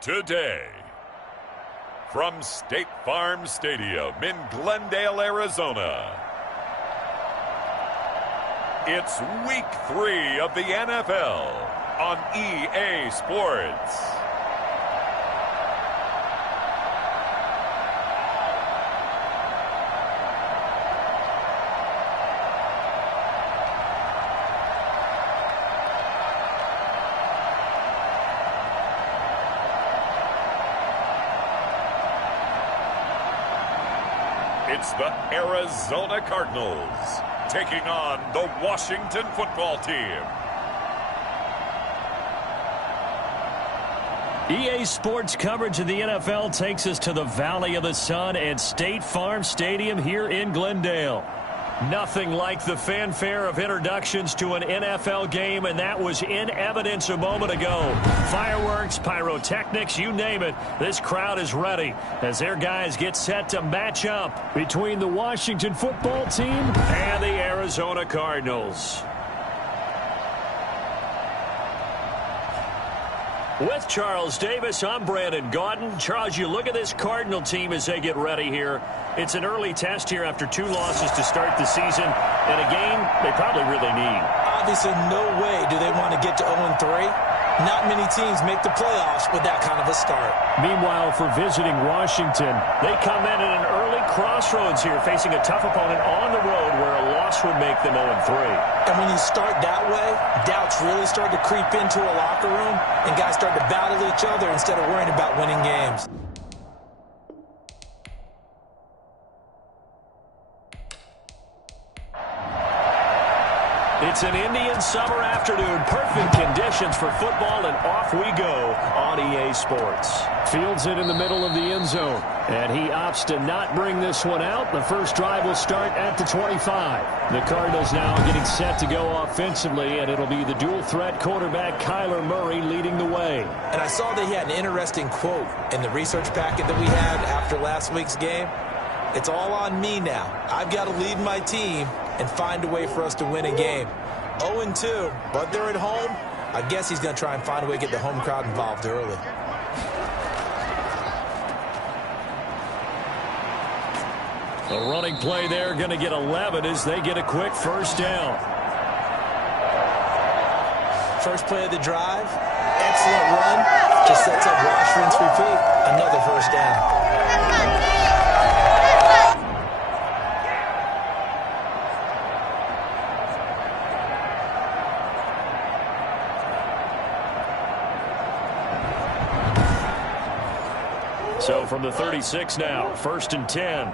Today, from State Farm Stadium in Glendale, Arizona, it's Week 3 of the NFL on EA Sports. It's the Arizona Cardinals taking on the Washington football team. EA Sports coverage of the NFL takes us to the Valley of the Sun at State Farm Stadium here in Glendale. Nothing like the fanfare of introductions to an NFL game, and that was in evidence a moment ago. Fireworks, pyrotechnics, you name it. This crowd is ready as their guys get set to match up between the Washington football team and the Arizona Cardinals. With Charles Davis, I'm Brandon Gaudin. Charles, you look at this Cardinal team as they get ready here. It's an early test here after 2 losses to start the season, and a game they probably really need. Obviously, no way do they want to get to 0-3. Not many teams make the playoffs with that kind of a start. Meanwhile, for visiting Washington, they come in at an early crossroads here, facing a tough opponent on the road where a loss would make them 0-3. And when you start that way, doubts really start to creep into a locker room, and guys start to battle each other instead of worrying about winning games. It's an Indian summer afternoon. Perfect conditions for football, and off we go on EA Sports. Fields it in the middle of the end zone, and he opts to not bring this one out. The first drive will start at the 25. The Cardinals now getting set to go offensively, and it'll be the dual-threat quarterback Kyler Murray leading the way. And I saw that he had an interesting quote in the research packet that we had after last week's game. It's all on me now. I've got to lead my team and find a way for us to win a game. 0-2, but they're at home. I guess he's going to try and find a way to get the home crowd involved early. A running play there, going to get 11 as they get a quick first down. First play of the drive, excellent run. Just sets up wash, rinse, repeat. Another first down. So from the 36 now, 1st and 10.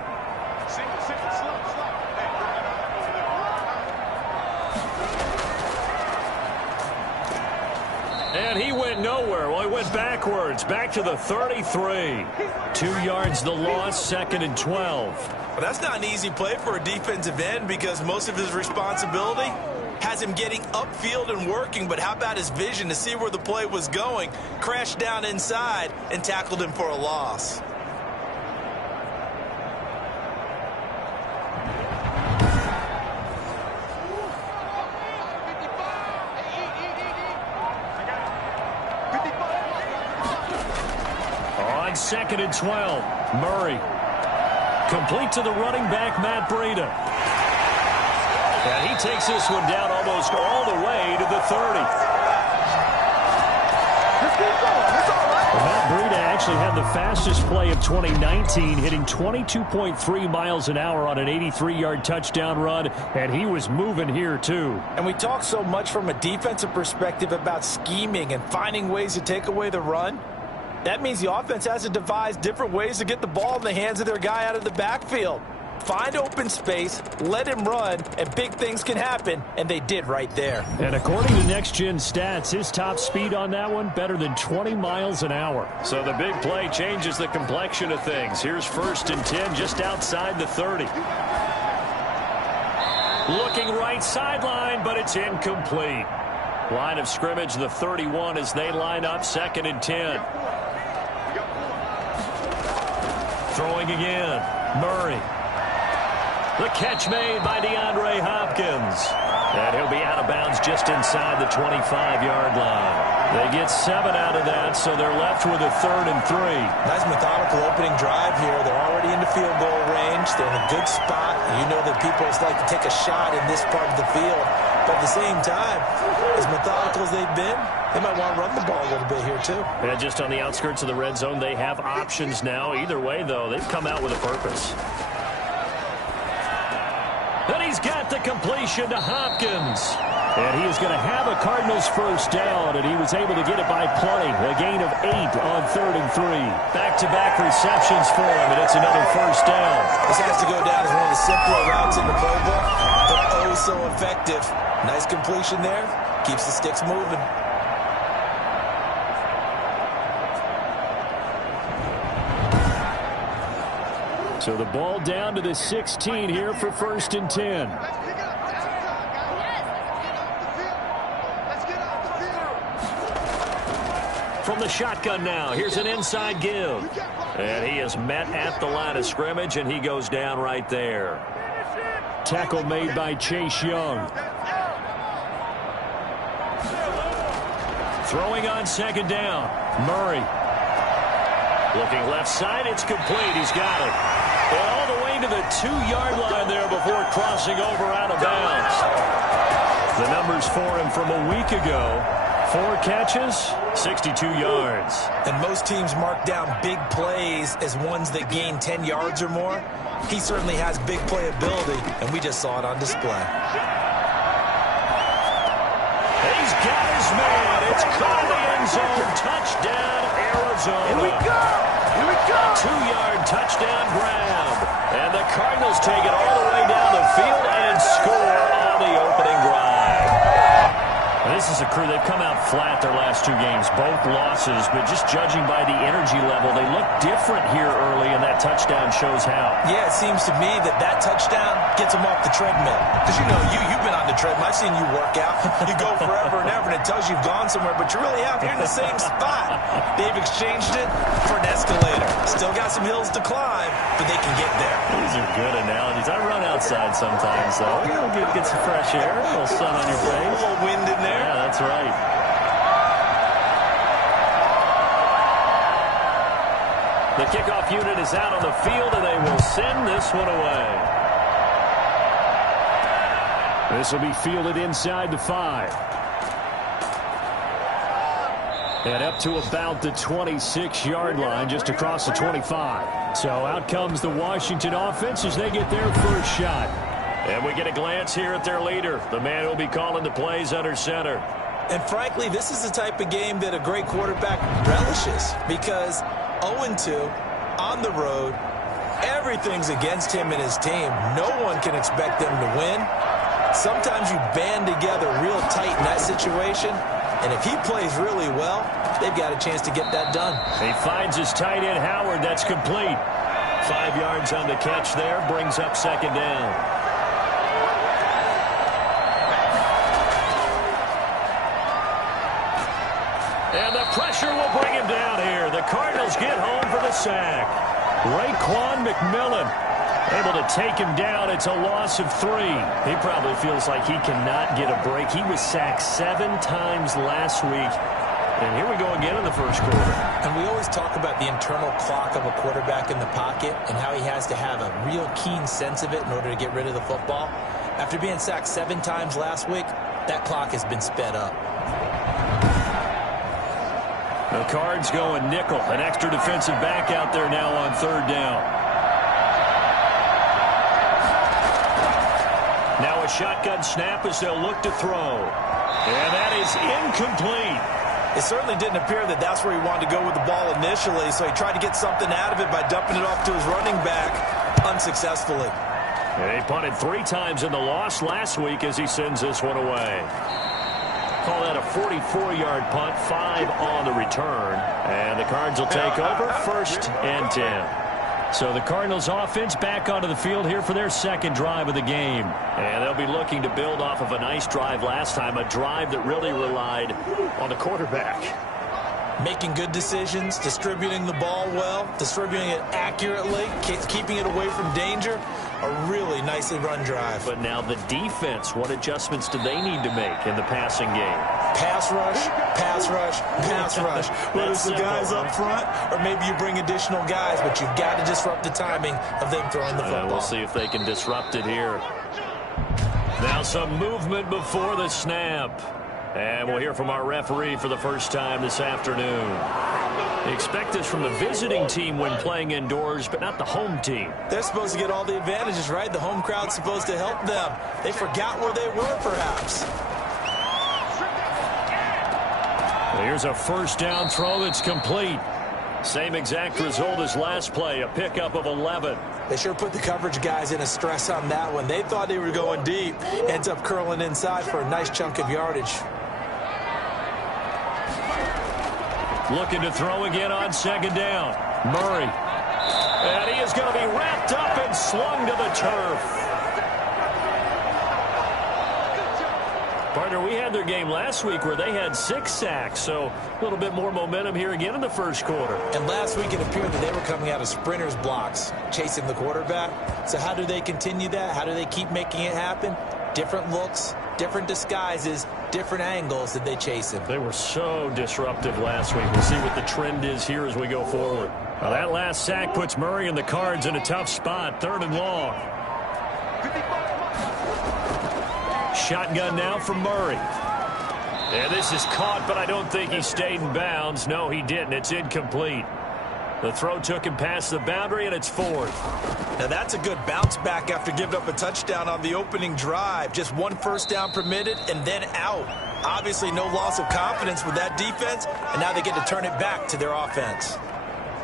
And he went nowhere. Well, he went backwards, back to the 33. 2 yards the loss, 2nd and 12. Well, that's not an easy play for a defensive end because most of his responsibility has him getting upfield and working, but how about his vision to see where the play was going, crashed down inside, and tackled him for a loss. On 2nd and 12, Murray. Complete to the running back, Matt Breida. And he takes this one down almost all the way to the 30. Well, Matt Breida actually had the fastest play of 2019, hitting 22.3 miles an hour on an 83-yard touchdown run, and he was moving here too. And we talk so much from a defensive perspective about scheming and finding ways to take away the run. That means the offense has to devise different ways to get the ball in the hands of their guy out of the backfield. Find open space, let him run, and big things can happen, and they did right there. And according to Next Gen Stats, his top speed on that one, better than 20 miles an hour. So the big play changes the complexion of things. Here's 1st and 10 just outside the 30. Looking right sideline, but it's incomplete. Line of scrimmage, the 31 as they line up, 2nd and 10. Throwing again, Murray. The catch made by DeAndre Hopkins. And he'll be out of bounds just inside the 25-yard line. They get 7 out of that, so they're left with a 3rd and 3. Nice methodical opening drive here. They're already into field goal range. They're in a good spot. You know that people like to take a shot in this part of the field. But at the same time, as methodical as they've been, they might want to run the ball a little bit here, too. And just on the outskirts of the red zone, they have options now. Either way, though, they've come out with a purpose. And he's got the completion to Hopkins. And he is going to have a Cardinals first down, and he was able to get it by plenty. A gain of 8 on 3rd and 3. Back-to-back receptions for him, and it's another first down. This has to go down as one of the simpler routes in the playbook, but oh so effective. Nice completion there. Keeps the sticks moving. So the ball down to the 16 here for 1st and 10. From the shotgun now, here's an inside give. And he is met at the line of scrimmage, and he goes down right there. Tackle made by Chase Young. Throwing on 2nd down, Murray. Looking left side, it's complete. He's got it. And all the way to the 2-yard line there before crossing over out of bounds. The numbers for him from a week ago. 4 catches, 62 yards. And most teams mark down big plays as ones that gain 10 yards or more. He certainly has big playability, and we just saw it on display. He's got his man. It's caught in the end zone. Touchdown, Arizona. Here we go. Here we go. 2-yard touchdown grab. And the Cardinals take it all the way down the field and score on the opening drive. This is a crew, they've come out flat their last 2 games, both losses, but just judging by the energy level, they look different here early, and that touchdown shows how. Yeah, it seems to me that touchdown gets them off the treadmill. Because, you know, you've been on the treadmill. I've seen you work out. You go forever and ever, and it tells you you've gone somewhere, but you really have. You're in the same spot. They've exchanged it for an escalator. Still got some hills to climb, but they can get there. These are good analogies. I run outside sometimes, though. You'll get some fresh air, a little sun on your face. A little wind in there. Yeah, that's right. The kickoff unit is out on the field, and they will send this one away. This will be fielded inside the 5. And up to about the 26-yard line, just across the 25. So out comes the Washington offense as they get their first shot. And we get a glance here at their leader, the man who will be calling the plays under center. And frankly, this is the type of game that a great quarterback relishes, because 0-2 on the road, everything's against him and his team. No one can expect them to win. Sometimes you band together real tight in that situation, and if he plays really well, they've got a chance to get that done. He finds his tight end, Howard. That's complete. 5 yards on the catch there, brings up 2nd down. And the pressure will bring him down here. The Cardinals get home for the sack. Raekwon McMillan able to take him down. It's a loss of 3. He probably feels like he cannot get a break. He was sacked 7 times last week. And here we go again in the first quarter. And we always talk about the internal clock of a quarterback in the pocket and how he has to have a real keen sense of it in order to get rid of the football. After being sacked 7 times last week, that clock has been sped up. The Cards going nickel. An extra defensive back out there now on 3rd down. Now a shotgun snap as they'll look to throw. And that is incomplete. It certainly didn't appear that that's where he wanted to go with the ball initially, so he tried to get something out of it by dumping it off to his running back unsuccessfully. And he punted 3 times in the loss last week as he sends this one away. Call that a 44-yard punt, 5 on the return. And the Cards will take over 1st and 10. So the Cardinals offense back onto the field here for their 2nd drive of the game. And they'll be looking to build off of a nice drive last time, a drive that really relied on the quarterback. Making good decisions, distributing the ball well, distributing it accurately, keeping it away from danger. a really nicely run drive. But now the defense, what adjustments do they need to make in the passing game? Pass rush, pass rush, pass rush. Whether it's the guys up front or maybe you bring additional guys, but you've got to disrupt the timing of them throwing the football. We'll see if they can disrupt it here. Now some movement before the snap. And we'll hear from our referee for the first time this afternoon. Expect this from the visiting team when playing indoors, but not the home team. They're supposed to get all the advantages, right? The home crowd's supposed to help them. They forgot where they were, perhaps. Here's a first down throw that's complete. Same exact result as last play, a pickup of 11. They sure put the coverage guys in a stress on that one. They thought they were going deep. Ends up curling inside for a nice chunk of yardage. Looking to throw again on second down. Murray. And he is going to be wrapped up and slung to the turf. Partner, we had their game last week where they had 6 sacks, so a little bit more momentum here again in the first quarter. And last week it appeared that they were coming out of sprinters blocks, chasing the quarterback. So how do they continue that? How do they keep making it happen? Different looks, different disguises, different angles that they chase him. They were so disruptive last week. We'll see what the trend is here as we go forward. Well, that last sack puts Murray and the Cards in a tough spot, 3rd and long. Shotgun now from Murray. And this is caught, but I don't think he stayed in bounds. No, he didn't. It's incomplete. The throw took him past the boundary, and it's 4th. Now that's a good bounce back after giving up a touchdown on the opening drive. Just 1 first down permitted and then out. Obviously no loss of confidence with that defense, and now they get to turn it back to their offense.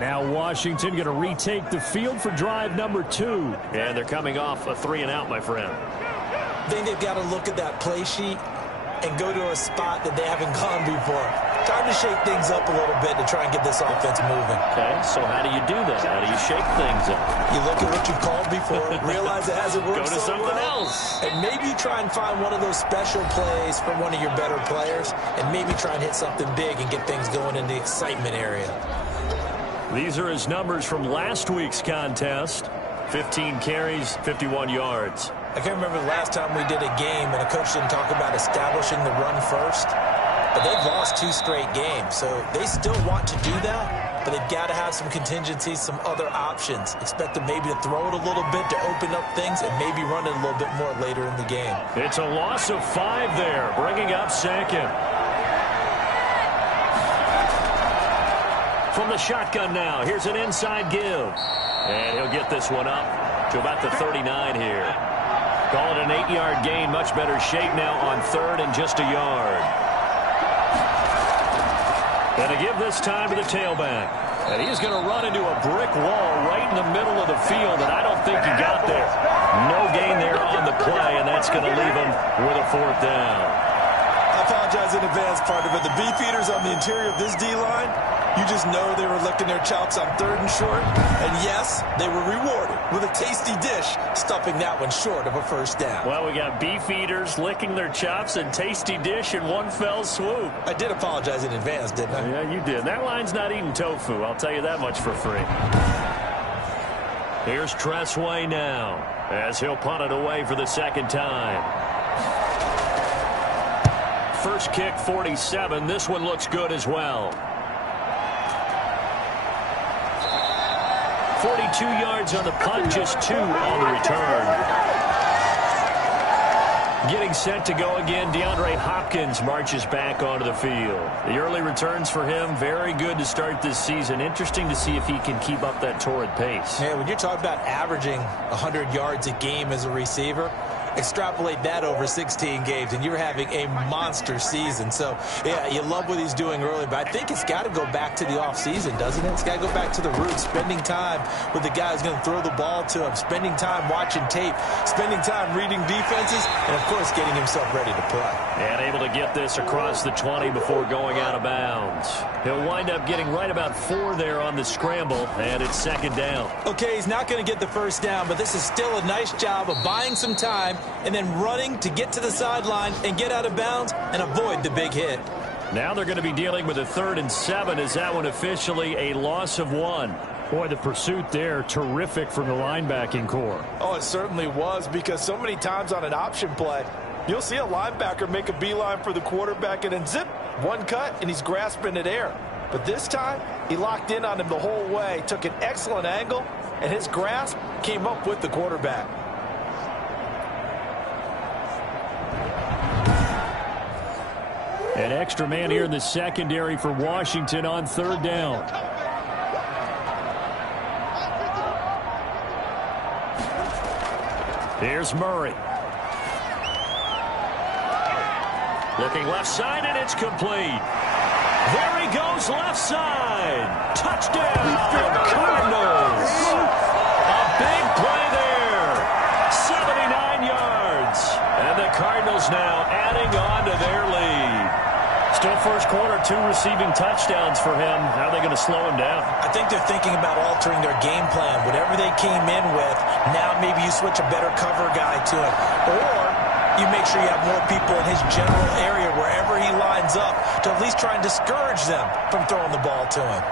Now Washington going to retake the field for drive number 2. And they're coming off a 3-and-out, my friend. I think they've got to look at that play sheet and go to a spot that they haven't gone before. Time to shake things up a little bit to try and get this offense moving. Okay, so how do you do that? How do you shake things up? You look at what you've called before, realize it hasn't worked Go to so something well, else. and maybe try and find one of those special plays from one of your better players, and maybe try and hit something big and get things going in the excitement area. These are his numbers from last week's contest. 15 carries, 51 yards. I can't remember the last time we did a game and a coach didn't talk about establishing the run first. But they've lost 2 straight games, so they still want to do that, but they've got to have some contingencies, some other options. Expect them maybe to throw it a little bit to open up things and maybe run it a little bit more later in the game. It's a loss of 5 there, bringing up 2nd. From the shotgun now, here's an inside give. And he'll get this one up to about the 39 here. Call it an 8-yard gain. Much better shape now on 3rd and just a yard. And to give this time to the tailback. And he's going to run into a brick wall right in the middle of the field, and I don't think he got there. No gain there on the play, and that's going to leave him with a 4th down. I apologize in advance, partner, but the beefeaters on the interior of this D-line, you just know they were licking their chops on 3rd and short. And yes, they were rewarded with a tasty dish, stuffing that one short of a first down. Well, we got beef eaters licking their chops and tasty dish in one fell swoop. I did apologize in advance, didn't I? Yeah, you did. That line's not eating tofu. I'll tell you that much for free. Here's Tressway now as he'll punt it away for the 2nd time. First kick, 47. This one looks good as well. 42 yards on the punt, just 2 on the return. Getting set to go again, DeAndre Hopkins marches back onto the field. The early returns for him, very good to start this season. Interesting to see if he can keep up that torrid pace. Yeah, when you're talking about averaging 100 yards a game as a receiver, extrapolate that over 16 games, and you're having a monster season. So, yeah, you love what he's doing early, but I think it's got to go back to the offseason, doesn't it? It's got to go back to the roots, spending time with the guy who's going to throw the ball to him, spending time watching tape, spending time reading defenses, and, of course, getting himself ready to play. And able to get this across the 20 before going out of bounds. He'll wind up getting right about 4 there on the scramble, and it's 2nd down. Okay, he's not going to get the first down, but this is still a nice job of buying some time and then running to get to the sideline and get out of bounds and avoid the big hit. Now they're going to be dealing with a 3rd and 7. Is that one officially a loss of 1? Boy, the pursuit there, terrific from the linebacking core. Oh, it certainly was, because so many times on an option play, you'll see a linebacker make a beeline for the quarterback and then zip, one cut, and he's grasping at air. But this time, he locked in on him the whole way, took an excellent angle, and his grasp came up with the quarterback. An extra man here in the secondary for Washington on third down. Here's Murray. Looking left side, and it's complete. There he goes, left side. Touchdown, Cardinals. A big play there. 79 yards. And the Cardinals now adding on to their lead. Still first quarter, 2 receiving touchdowns for him. How are they going to slow him down? I think they're thinking about altering their game plan. Whatever they came in with, now maybe you switch a better cover guy to it. Or you make sure you have more people in his general area wherever he lines up to at least try and discourage them from throwing the ball to him.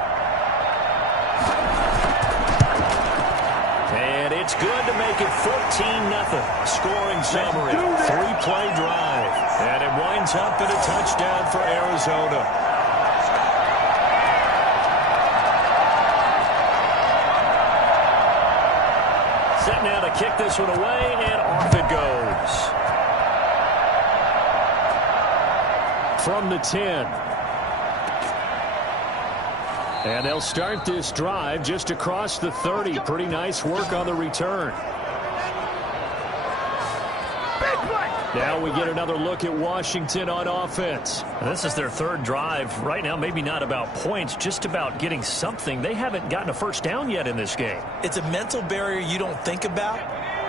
And it's good to make it 14-0. Scoring summary. 3-play drive. And it winds up in a touchdown for Arizona. Set now to kick this one away, and off it goes. From the 10. And they'll start this drive just across the 30. Pretty nice work on the return. Now we get another look at Washington on offense. This is their third drive. Right now, maybe not about points, just about getting something. They haven't gotten a first down yet in this game. It's a mental barrier you don't think about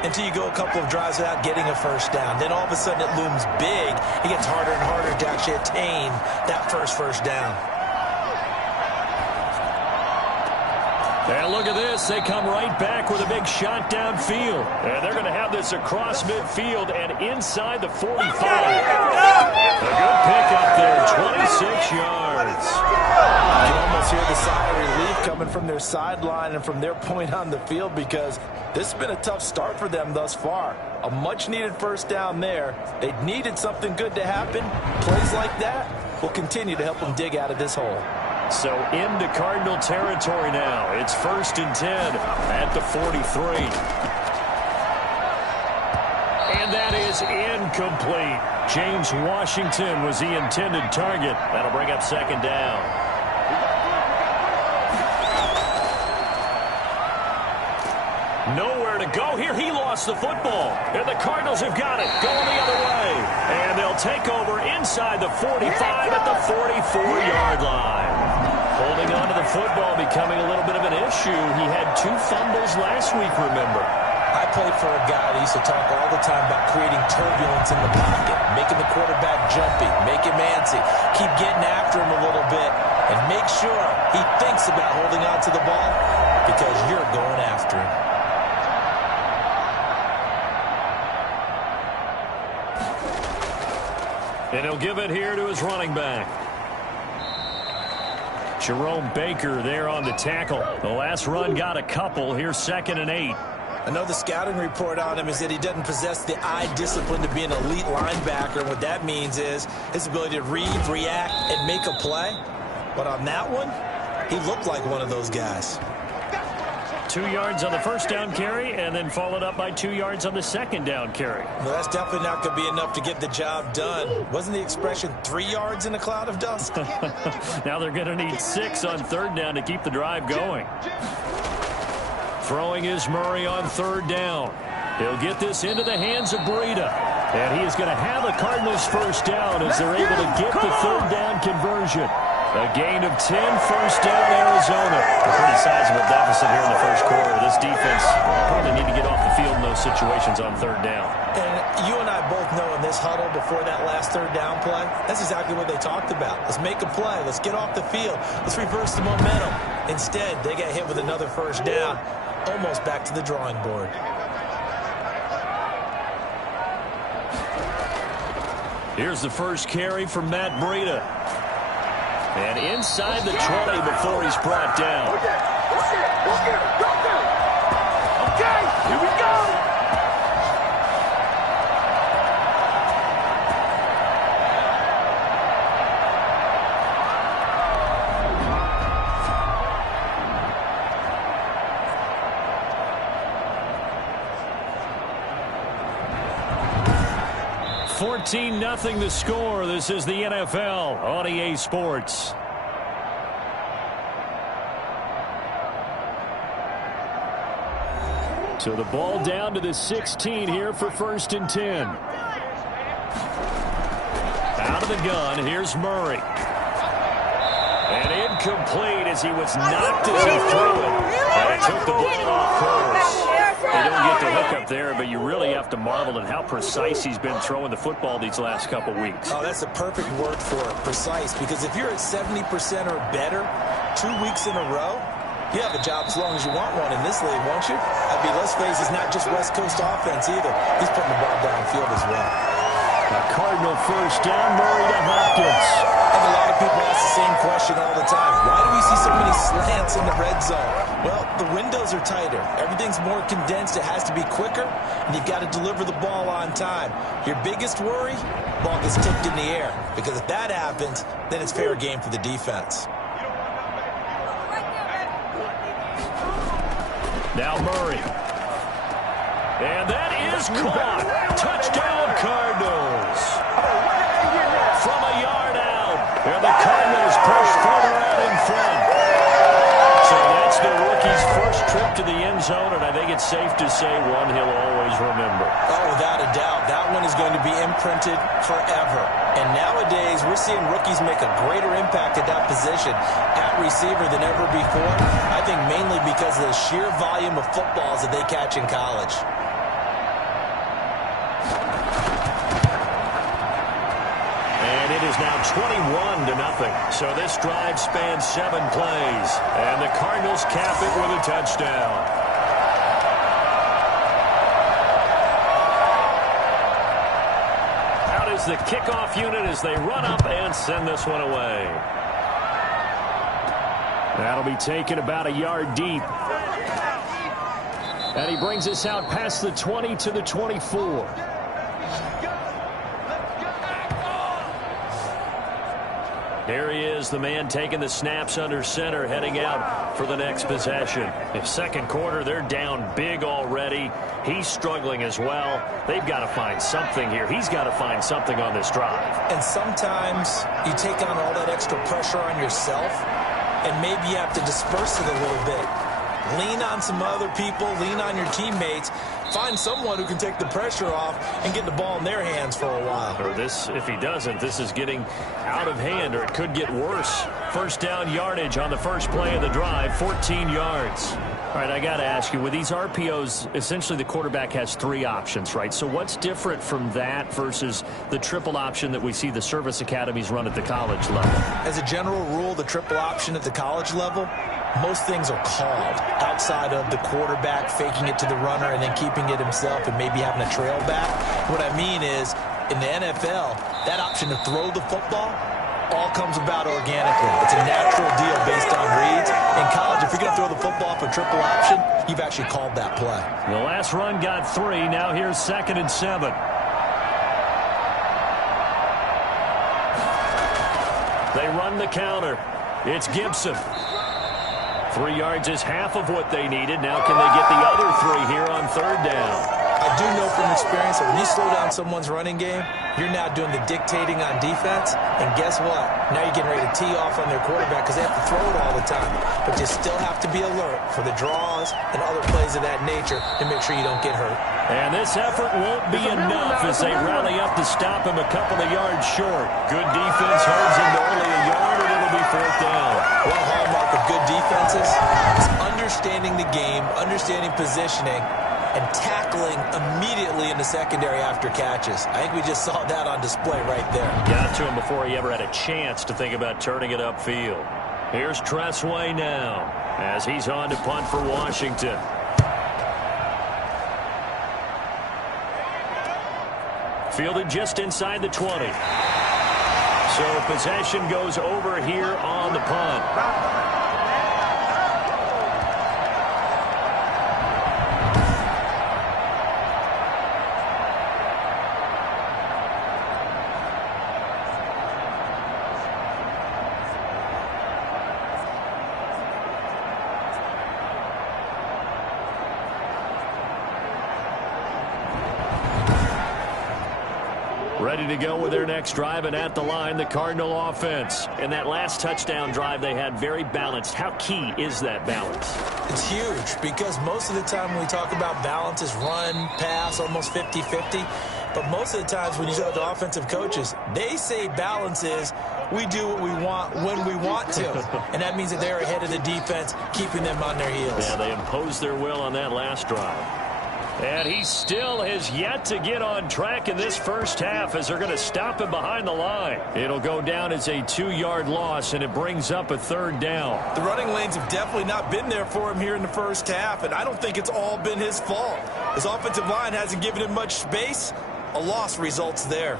until you go a couple of drives without getting a first down. Then all of a sudden it looms big. It gets harder and harder to actually attain that first down. And look at this. They come right back with a big shot downfield. And they're going to have this across midfield and inside the 45. A good pickup there, 26 yards. You can almost hear the sigh of relief coming from their sideline and from their point on the field, because this has been a tough start for them thus far. A much-needed first down there. They needed something good to happen. Plays like that will continue to help them dig out of this hole. So into Cardinal territory now. It's 1st and 10 at the 43. And that is incomplete. James Washington was the intended target. That'll bring up 2nd down. Nowhere to go here. He lost the football. And the Cardinals have got it. Going the other way. And they'll take over inside the 45 at the 44-yard line. Holding on to the football becoming a little bit of an issue. He had 2 fumbles last week, remember. I played for a guy that used to talk all the time about creating turbulence in the pocket, making the quarterback jumpy, make him antsy, keep getting after him a little bit, and make sure he thinks about holding on to the ball, because you're going after him. And he'll give it here to his running back. Jerome Baker there on the tackle. The last run got a couple. Here's 2nd and 8. I know the scouting report on him is that he doesn't possess the eye discipline to be an elite linebacker. What that means is his ability to read, react, and make a play. But on that one, he looked like one of those guys. 2 yards on the first down carry, and then followed up by 2 yards on the second down carry. Well, that's definitely not going to be enough to get the job done. Wasn't the expression 3 yards in a cloud of dust? Now they're going to need 6 on third down to keep the drive going. Throwing is Murray on third down. He'll get this into the hands of Breida. And he is going to have the Cardinals first down as they're able to get the third down conversion. A gain of 10, first down, Arizona. A pretty sizable deficit here in the first quarter. This defense probably need to get off the field in those situations on third down. And you and I both know in this huddle before that last third down play, that's exactly what they talked about. Let's make a play. Let's get off the field. Let's reverse the momentum. Instead, they got hit with another first down, almost back to the drawing board. Here's the first carry from Matt Breida. And inside the 20 before he's brought down. Okay, here we go. 14-0 the score. This is the NFL on EA Sports. So the ball down to the 16 here for 1st and 10. Out of the gun, here's Murray. And incomplete as he was knocked as he threw it. And it took the ball off course. You don't get the hook up there, but you really have to marvel at how precise he's been throwing the football these last couple weeks. Oh, that's the perfect word for it, precise. Because if you're at 70% or better 2 weeks in a row, you have a job as long as you want one in this league, won't you? I mean, let's face it, it's not just West Coast offense either. He's putting the ball downfield as well. A Cardinal first down, Murray to Hopkins. And a lot of people ask the same question all the time. Why do we see so many slants in the red zone? Well, the windows are tighter. Everything's more condensed. It has to be quicker, and you've got to deliver the ball on time. Your biggest worry, ball gets tipped in the air. Because if that happens, then it's fair game for the defense. Now Murray. And that is caught. Touchdown, Cardinals. From a yard out. And the Cardinals push further out in front. So that's the rookie's first trip to the end zone, and I think it's safe to say one he'll always remember. Oh, without a doubt. That one is going to be imprinted forever. And nowadays, we're seeing rookies make a greater impact at that position at receiver than ever before. I think mainly because of the sheer volume of footballs that they catch in college. And it is now 21-0. So this drive spans 7 plays. And the Cardinals cap it with a touchdown. Out is the kickoff unit as they run up and send this one away. That'll be taken about a yard deep. And he brings us out past the 20 to the 24. Here he is, the man taking the snaps under center, heading out for the next possession. In second quarter, they're down big already. He's struggling as well. They've got to find something here. He's got to find something on this drive. And sometimes you take on all that extra pressure on yourself, and maybe you have to disperse it a little bit. Lean on some other people, lean on your teammates. Find someone who can take the pressure off and get the ball in their hands for a while. Or this, if he doesn't, this is getting out of hand, or it could get worse. First down yardage on the first play of the drive, 14 yards. All right, I got to ask you, with these RPOs, essentially the quarterback has 3 options, right? So what's different from that versus the triple option that we see the service academies run at the college level? As a general rule, the triple option at the college level, most things are called outside of the quarterback faking it to the runner and then keeping it himself and maybe having a trail back. What I mean is, in the NFL, that option to throw the football all comes about organically. It's a natural deal based on reads. In college, if you're going to throw the football for triple option, you've actually called that play. The last run got 3. Now here's 2nd and 7. They run the counter. It's Gibson. 3 yards is half of what they needed. Now can they get the other 3 here on 3rd down? I do know from experience that when you slow down someone's running game, you're now doing the dictating on defense. And guess what? Now you're getting ready to tee off on their quarterback because they have to throw it all the time. But you still have to be alert for the draws and other plays of that nature to make sure you don't get hurt. And this effort won't be enough as they rally up to stop him a couple of yards short. Good defense holds him to only a yard, and it'll be 4th down. One hallmark of good defenses is understanding the game, understanding positioning, and tackling immediately in the secondary after catches. I think we just saw that on display right there. Got to him before he ever had a chance to think about turning it upfield. Here's Tressway now as he's on to punt for Washington. Fielded just inside the 20. So possession goes over here on the punt. Ready to go with their next drive, and at the line, the Cardinal offense. And that last touchdown drive they had very balanced. How key is that balance? It's huge because most of the time when we talk about balance is run, pass, almost 50-50. But most of the times when you talk to offensive coaches, they say balance is we do what we want when we want to. And that means that they're ahead of the defense, keeping them on their heels. Yeah, they imposed their will on that last drive. And he still has yet to get on track in this first half as they're going to stop him behind the line. It'll go down as a 2-yard loss, and it brings up a 3rd down. The running lanes have definitely not been there for him here in the first half, and I don't think it's all been his fault. His offensive line hasn't given him much space. A loss results there.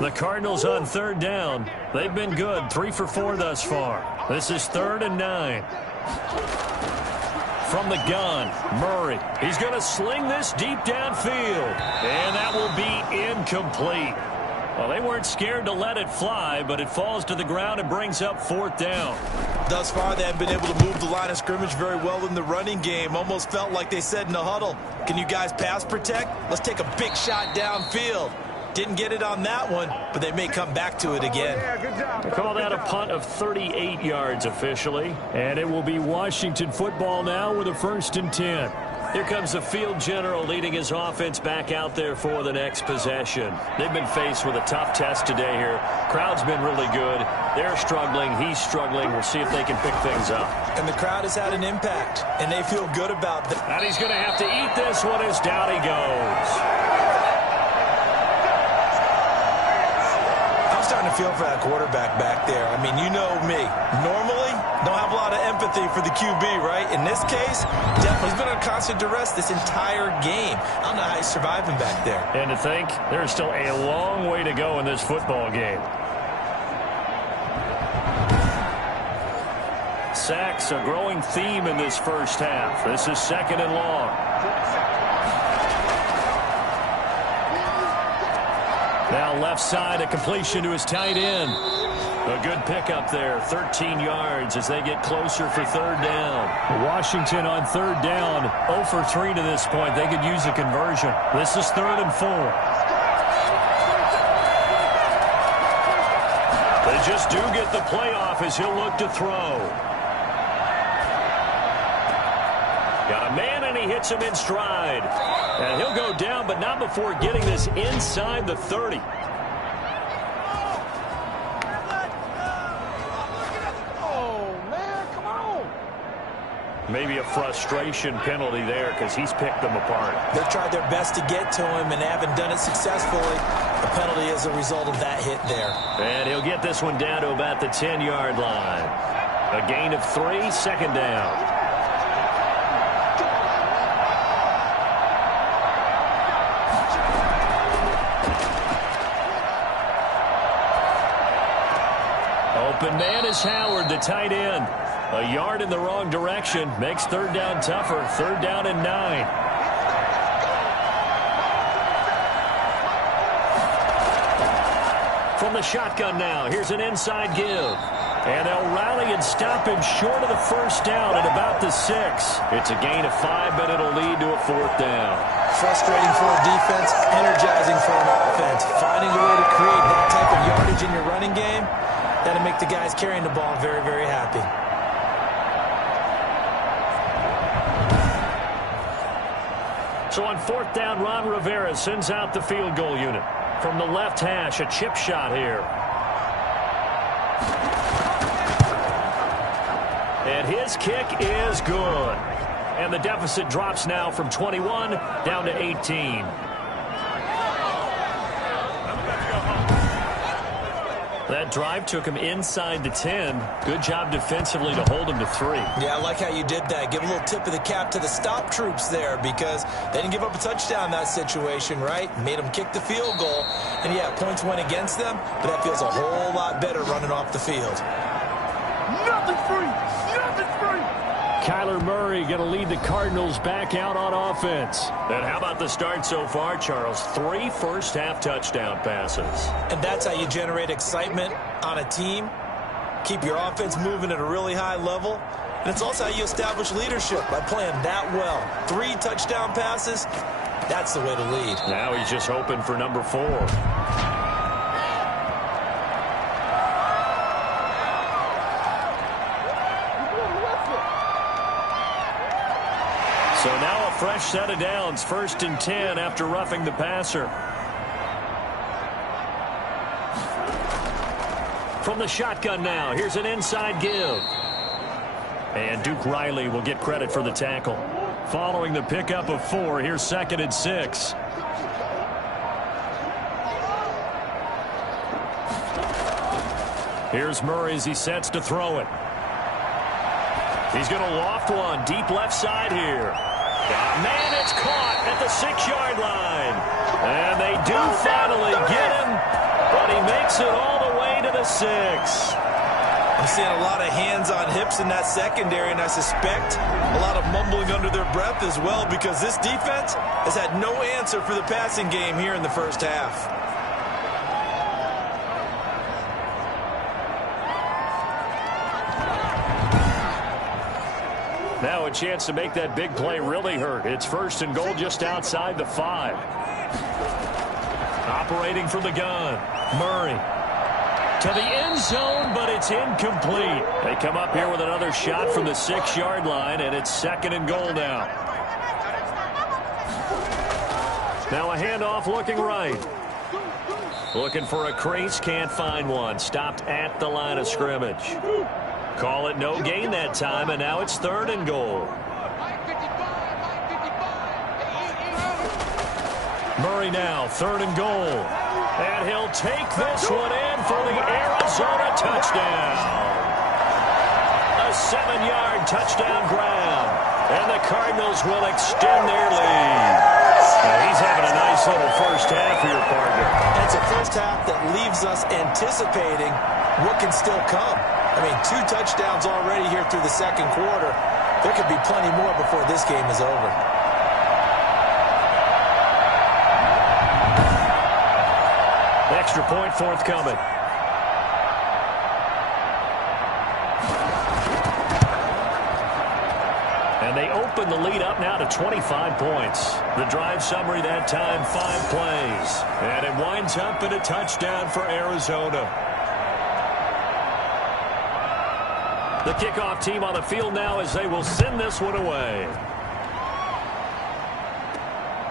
The Cardinals on 3rd down. They've been good, 3 for 4 thus far. This is 3rd and 9. From the gun, Murray. He's going to sling this deep downfield. And that will be incomplete. Well, they weren't scared to let it fly, but it falls to the ground and brings up 4th down. Thus far, they haven't been able to move the line of scrimmage very well in the running game. Almost felt like they said in the huddle, can you guys pass protect? Let's take a big shot downfield. Didn't get it on that one, but they may come back to it again. They call that a punt of 38 yards officially. And it will be Washington football now with a 1st and 10. Here comes the field general leading his offense back out there for the next possession. They've been faced with a tough test today here. Crowd's been really good. They're struggling. He's struggling. We'll see if they can pick things up. And the crowd has had an impact, and they feel good about that. And he's going to have to eat this one as down he goes. Starting to feel for that quarterback back there. I mean, you know me. Normally, don't have a lot of empathy for the QB, right? In this case, definitely he's been on constant duress this entire game. I don't know how he's surviving back there. And to think, there's still a long way to go in this football game. Sacks, a growing theme in this first half. This is 2nd and long. Now left side, a completion to his tight end. A good pickup there, 13 yards as they get closer for 3rd down. Washington on 3rd down, 0 for 3 to this point. They could use a conversion. This is 3rd and 4. They just do get the playoff as he'll look to throw. Got a man, and he hits him in stride. And he'll go down, but not before getting this inside the 30. Maybe a frustration penalty there because he's picked them apart. They've tried their best to get to him and haven't done it successfully. The penalty is a result of that hit there. And he'll get this one down to about the 10-yard line. A gain of 3, 2nd down. Open man is Howard, the tight end. A yard in the wrong direction makes 3rd down tougher. 3rd down and 9. From the shotgun now, here's an inside give. And they'll rally and stop him short of the 1st down at about the 6. It's a gain of 5, but it'll lead to a 4th down. Frustrating for a defense, energizing for an offense. Finding a way to create that type of yardage in your running game, that'll make the guys carrying the ball very, very happy. So on 4th down, Ron Rivera sends out the field goal unit. From the left hash, a chip shot here. And his kick is good. And the deficit drops now from 21 down to 18. That drive took him inside the 10. Good job defensively to hold him to 3. Yeah, I like how you did that. Give a little tip of the cap to the stop troops there because they didn't give up a touchdown in that situation, right? Made them kick the field goal. And, yeah, points went against them, but that feels a whole lot better running off the field. Nothing free! Nothing free! Kyler Murray going to lead the Cardinals back out on offense. And how about the start so far, Charles? 3 first-half touchdown passes. And that's how you generate excitement on a team. Keep your offense moving at a really high level. And it's also how you establish leadership, by playing that well. 3 touchdown passes, that's the way to lead. Now he's just hoping for number 4. So now a fresh set of downs, 1st and 10 after roughing the passer. From the shotgun now, here's an inside give. And Duke Riley will get credit for the tackle. Following the pickup of 4, here's 2nd and 6. Here's Murray as he sets to throw it. He's going to loft one deep left side here. Man, it's caught at the 6-yard line. And they do finally get him, but he makes it all the way to the 6. I'm seeing a lot of hands on hips in that secondary, and I suspect a lot of mumbling under their breath as well, because this defense has had no answer for the passing game here in the first half. Now a chance to make that big play really hurt. It's 1st and goal just outside the 5. Operating from the gun, Murray. To the end zone, but it's incomplete. They come up here with another shot from the 6-yard line, and it's 2nd and goal now. Now a handoff looking right. Looking for a crease, can't find one. Stopped at the line of scrimmage. Call it no gain that time, and now it's 3rd and goal. Murray now, 3rd and goal. And he'll take this one in for the Arizona touchdown. A 7-yard touchdown grab. And the Cardinals will extend their lead. Now he's having a nice little first half here, partner. It's a first half that leaves us anticipating what can still come. I mean, 2 touchdowns already here through the 2nd quarter. There could be plenty more before this game is over. Extra point forthcoming. And they open the lead up now to 25 points. The drive summary that time, 5 plays. And it winds up in a touchdown for Arizona. The kickoff team on the field now as they will send this one away.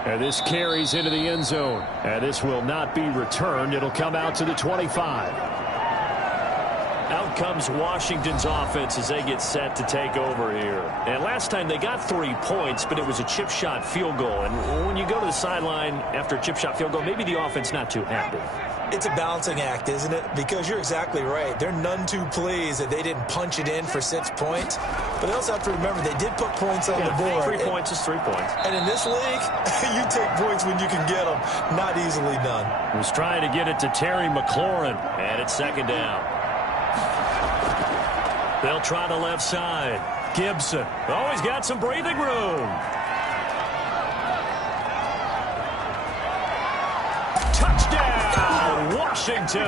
And this carries into the end zone. And this will not be returned. It'll come out to the 25. Out comes Washington's offense as they get set to take over here. And last time they got 3 points, but it was a chip shot field goal. And when you go to the sideline after a chip shot field goal, maybe the offense not too happy. It's a balancing act, isn't it? Because you're exactly right. They're none too pleased that they didn't punch it in for 6 points. But they also have to remember they did put points on the board. 3 points is 3 points. And in this league, you take points when you can get them. Not easily done. He was trying to get it to Terry McLaurin. And it's 2nd down. They'll try the left side. Gibson. Oh, he's got some breathing room. Touchdown, Washington.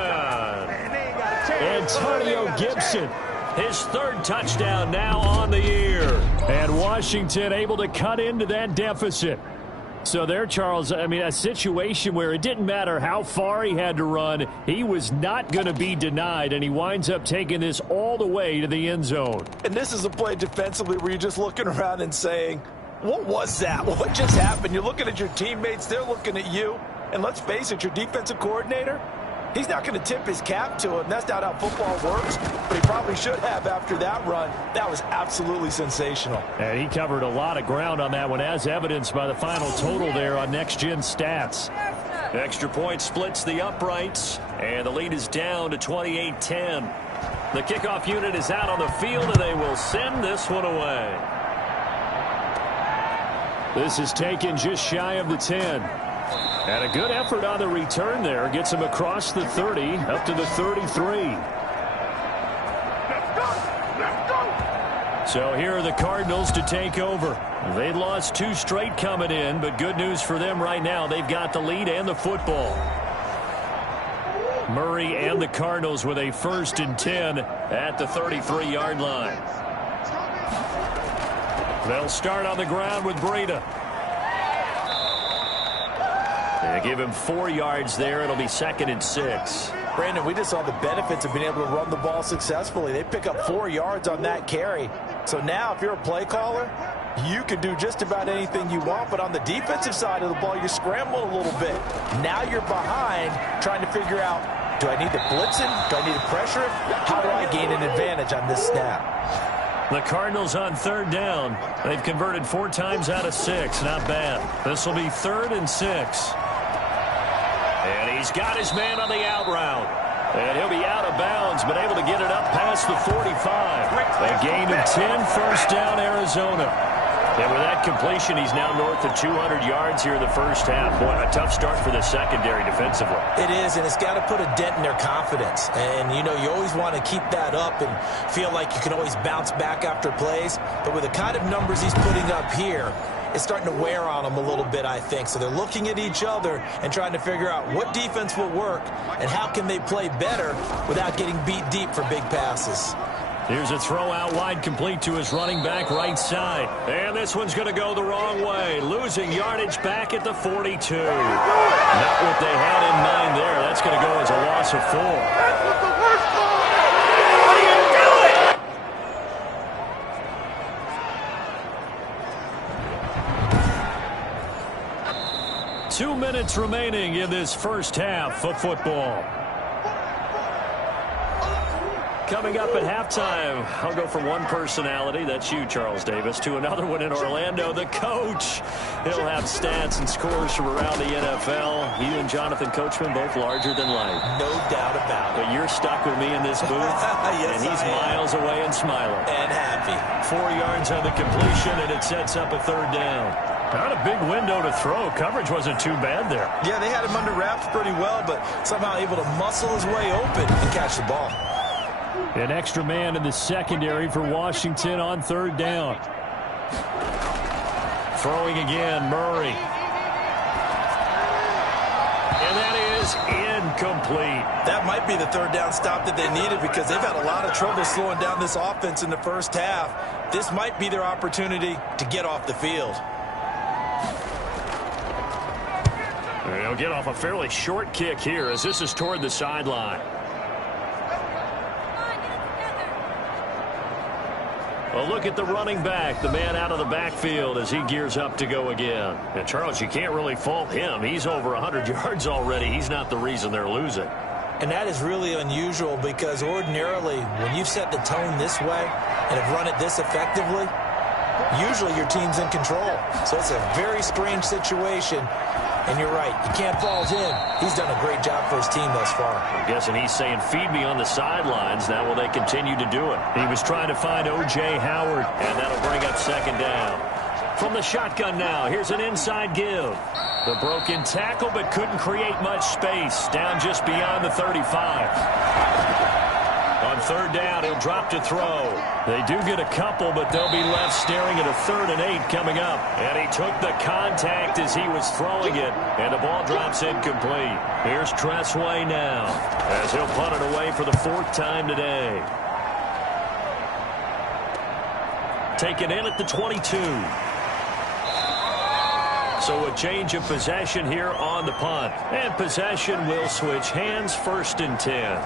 Antonio Gibson. His 3rd touchdown now on the year. And Washington able to cut into that deficit. So there, Charles, I mean, a situation where it didn't matter how far he had to run, he was not going to be denied, and he winds up taking this all the way to the end zone. And this is a play defensively where you're just looking around and saying, what was that? What just happened? You're looking at your teammates, they're looking at you. And let's face it, your defensive coordinator, he's not going to tip his cap to him. That's not how football works, but he probably should have after that run. That was absolutely sensational. And he covered a lot of ground on that one, as evidenced by the final total there on Next Gen Stats. Extra point splits the uprights, and the lead is down to 28-10. The kickoff unit is out on the field, and they will send this one away. This is taken just shy of the 10. And a good effort on the return there. Gets him across the 30, up to the 33. So here are the Cardinals to take over. They lost 2 straight coming in, but good news for them right now. They've got the lead and the football. Murray and the Cardinals with a 1st and 10 at the 33-yard line. They'll start on the ground with Breida. They give him 4 yards there. It'll be 2nd and 6. Brandon, we just saw the benefits of being able to run the ball successfully. They pick up 4 yards on that carry. So now if you're a play caller, you can do just about anything you want. But on the defensive side of the ball, you're scrambling a little bit. Now you're behind trying to figure out, do I need to blitz him? Do I need to pressure him? How do I gain an advantage on this snap? The Cardinals on 3rd down. They've converted 4 times out of 6. Not bad. This will be 3rd and 6. And he's got his man on the out route. And he'll be out of bounds, but able to get it up past the 45. A gain of 10, 1st down, Arizona. And with that completion, he's now north of 200 yards here in the first half. Boy, a tough start for the secondary defensively. It is, and it's got to put a dent in their confidence. And, you know, you always want to keep that up and feel like you can always bounce back after plays. But with the kind of numbers he's putting up here, it's starting to wear on them a little bit, I think. So they're looking at each other and trying to figure out what defense will work and how can they play better without getting beat deep for big passes. Here's a throw out wide, complete to his running back right side. And this one's going to go the wrong way. Losing yardage back at the 42. Not what they had in mind there. That's going to go as a loss of 4. That's what the worst call is! How do you do it? 2 minutes remaining in this first half of football. Coming up at halftime, I'll go from one personality, that's you, Charles Davis, to another one in Orlando, the coach. He'll have stats and scores from around the NFL. You and Jonathan Coachman, both larger than life. No doubt about it. But you're stuck with me in this booth, yes, and he's miles away and smiling. And happy. 4 yards on the completion, and it sets up a 3rd down. Not a big window to throw. Coverage wasn't too bad there. Yeah, they had him under wraps pretty well, but somehow able to muscle his way open and catch the ball. An extra man in the secondary for Washington on 3rd down. Throwing again, Murray. And that is incomplete. That might be the 3rd down stop that they needed because they've had a lot of trouble slowing down this offense in the first half. This might be their opportunity to get off the field. They'll get off a fairly short kick here as this is toward the sideline. Well, look at the running back, the man out of the backfield as he gears up to go again. And, Charles, you can't really fault him. He's over 100 yards already. He's not the reason they're losing. And that is really unusual because ordinarily when you've set the tone this way and have run it this effectively, usually your team's in control. So it's a very strange situation. And you're right, you can't fault him. He's done a great job for his team thus far. I'm guessing he's saying, feed me on the sidelines. Now will they continue to do it? He was trying to find O.J. Howard, and that'll bring up 2nd down. From the shotgun now, here's an inside give. The broken tackle, but couldn't create much space. Down just beyond the 35. On 3rd down, he'll drop to throw. They do get a couple, but they'll be left staring at a 3rd and 8 coming up. And he took the contact as he was throwing it, and the ball drops incomplete. Here's Tressway now, as he'll punt it away for the 4th time today. Taken in at the 22. So a change of possession here on the punt. And possession will switch hands, 1st and 10.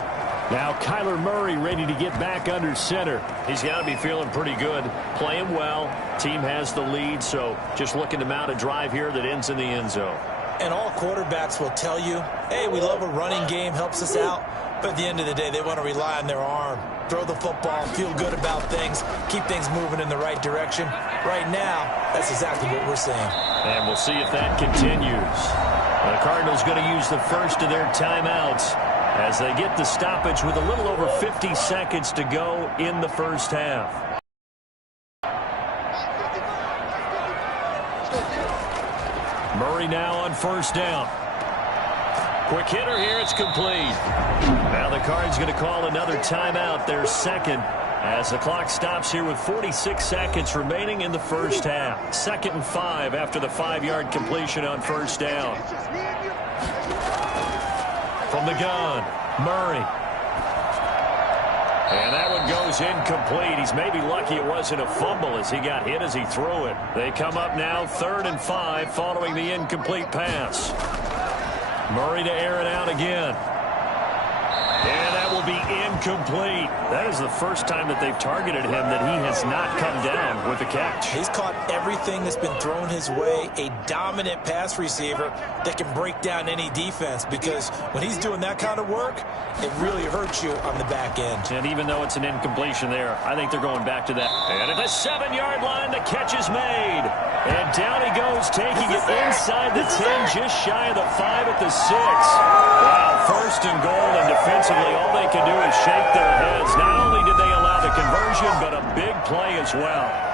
Now Kyler Murray ready to get back under center. He's got to be feeling pretty good, playing well. Team has the lead, so just looking to mount a drive here that ends in the end zone. And all quarterbacks will tell you, hey, we love a running game, helps us out. But at the end of the day, they want to rely on their arm. Throw the football, feel good about things, keep things moving in the right direction. Right now, that's exactly what we're seeing. And we'll see if that continues. The Cardinals going to use the first of their timeouts as they get the stoppage with a little over 50 seconds to go in the first half. Murray now on 1st down. Quick hitter here, it's complete. Now the Cards going to call another timeout, their 2nd, As the clock stops here with 46 seconds remaining in the first half. 2nd and 5 after the 5-yard completion on first down. From the gun, Murray. And that one goes incomplete. He's maybe lucky it wasn't a fumble as he got hit as he threw it. They come up now 3rd and 5 following the incomplete pass. Murray to air it out again. And that will be incomplete. That is the first time that they've targeted him that he has not come down with a catch. He's caught everything that's been thrown his way. A dominant pass receiver that can break down any defense, because when he's doing that kind of work, it really hurts you on the back end. And even though it's an incompletion there, I think they're going back to that. And at the 7-yard line, the catch is made. And down he goes, taking it inside the 10, just shy of the 5 at the 6. Wow, 1st and goal, and defensively all they can do is shake their heads. Not only did they allow the conversion, but a big play as well.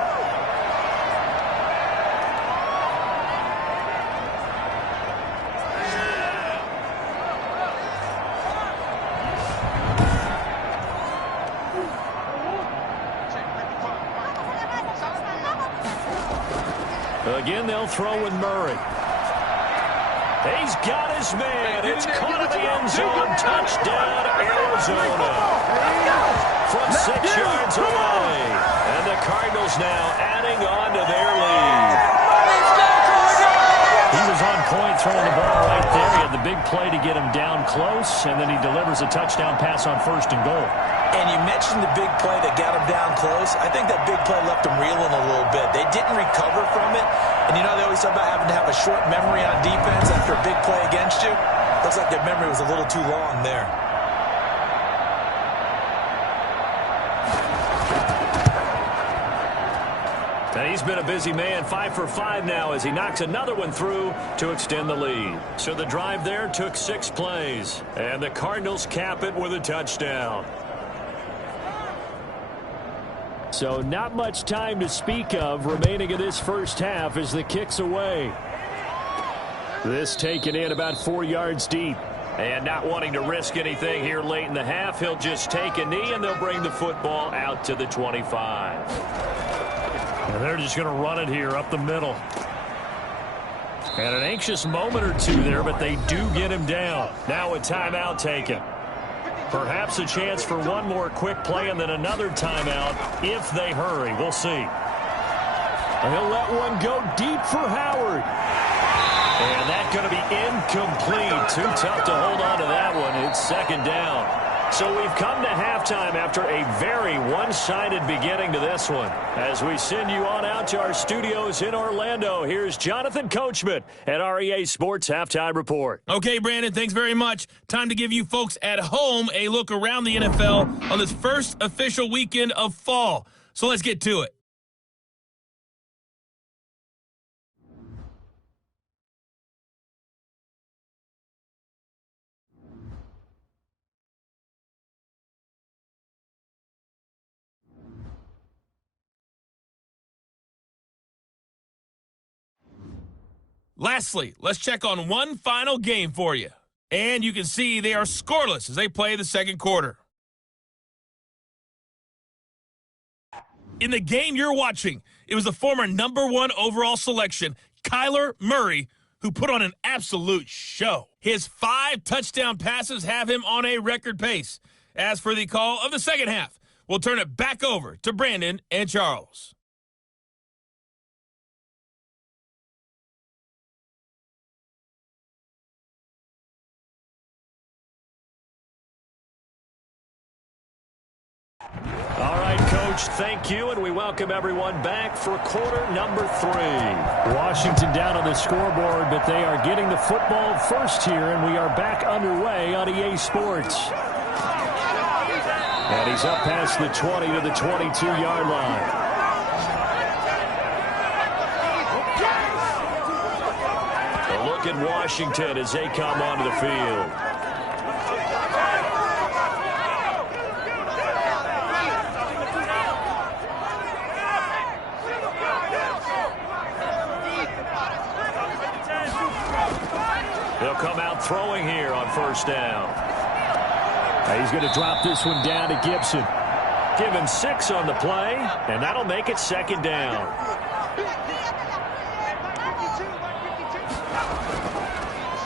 Again, they'll throw with Murray. He's got his man. It's caught in the end zone. Touchdown, Arizona. From 6 yards away. And the Cardinals now adding on to their lead. He was on point throwing the ball right there. He had the big play to get him down close, and then he delivers a touchdown pass on 1st and goal. And you mentioned the big play that got him down close. I think that big play left him reeling a little bit. They didn't recover from it. And you know they always talk about having to have a short memory on defense after a big play against you. Looks like their memory was a little too long there. And he's been a busy man, 5 for 5 now as he knocks another one through to extend the lead. So the drive there took 6 plays. And the Cardinals cap it with a touchdown. So not much time to speak of remaining in this first half as the kick's away. This taken in about 4 yards deep. And not wanting to risk anything here late in the half, he'll just take a knee and they'll bring the football out to the 25. And they're just going to run it here up the middle. And an anxious moment or two there, but they do get him down. Now a timeout taken. Perhaps a chance for one more quick play and then another timeout if they hurry. We'll see. And he'll let one go deep for Howard. And that's going to be incomplete. Too tough to hold on to that one. It's 2nd down. So we've come to halftime after a very one-sided beginning to this one. As we send you on out to our studios in Orlando, here's Jonathan Coachman at REA Sports Halftime Report. Okay, Brandon, thanks very much. Time to give you folks at home a look around the NFL on this first official weekend of fall. So let's get to it. Lastly, let's check on one final game for you. And you can see they are scoreless as they play the second quarter. In the game you're watching, it was the former #1 overall selection, Kyler Murray, who put on an absolute show. His 5 touchdown passes have him on a record pace. As for the call of the second half, we'll turn it back over to Brandon and Charles. All right, Coach, thank you, and we welcome everyone back for quarter number 3. Washington down on the scoreboard, but they are getting the football first here, and we are back underway on EA Sports. And he's up past the 20 to the 22-yard line. A look at Washington as they come onto the field. They'll come out throwing here on first down. He's going to drop this one down to Gibson. Give him 6 on the play, and that'll make it second down.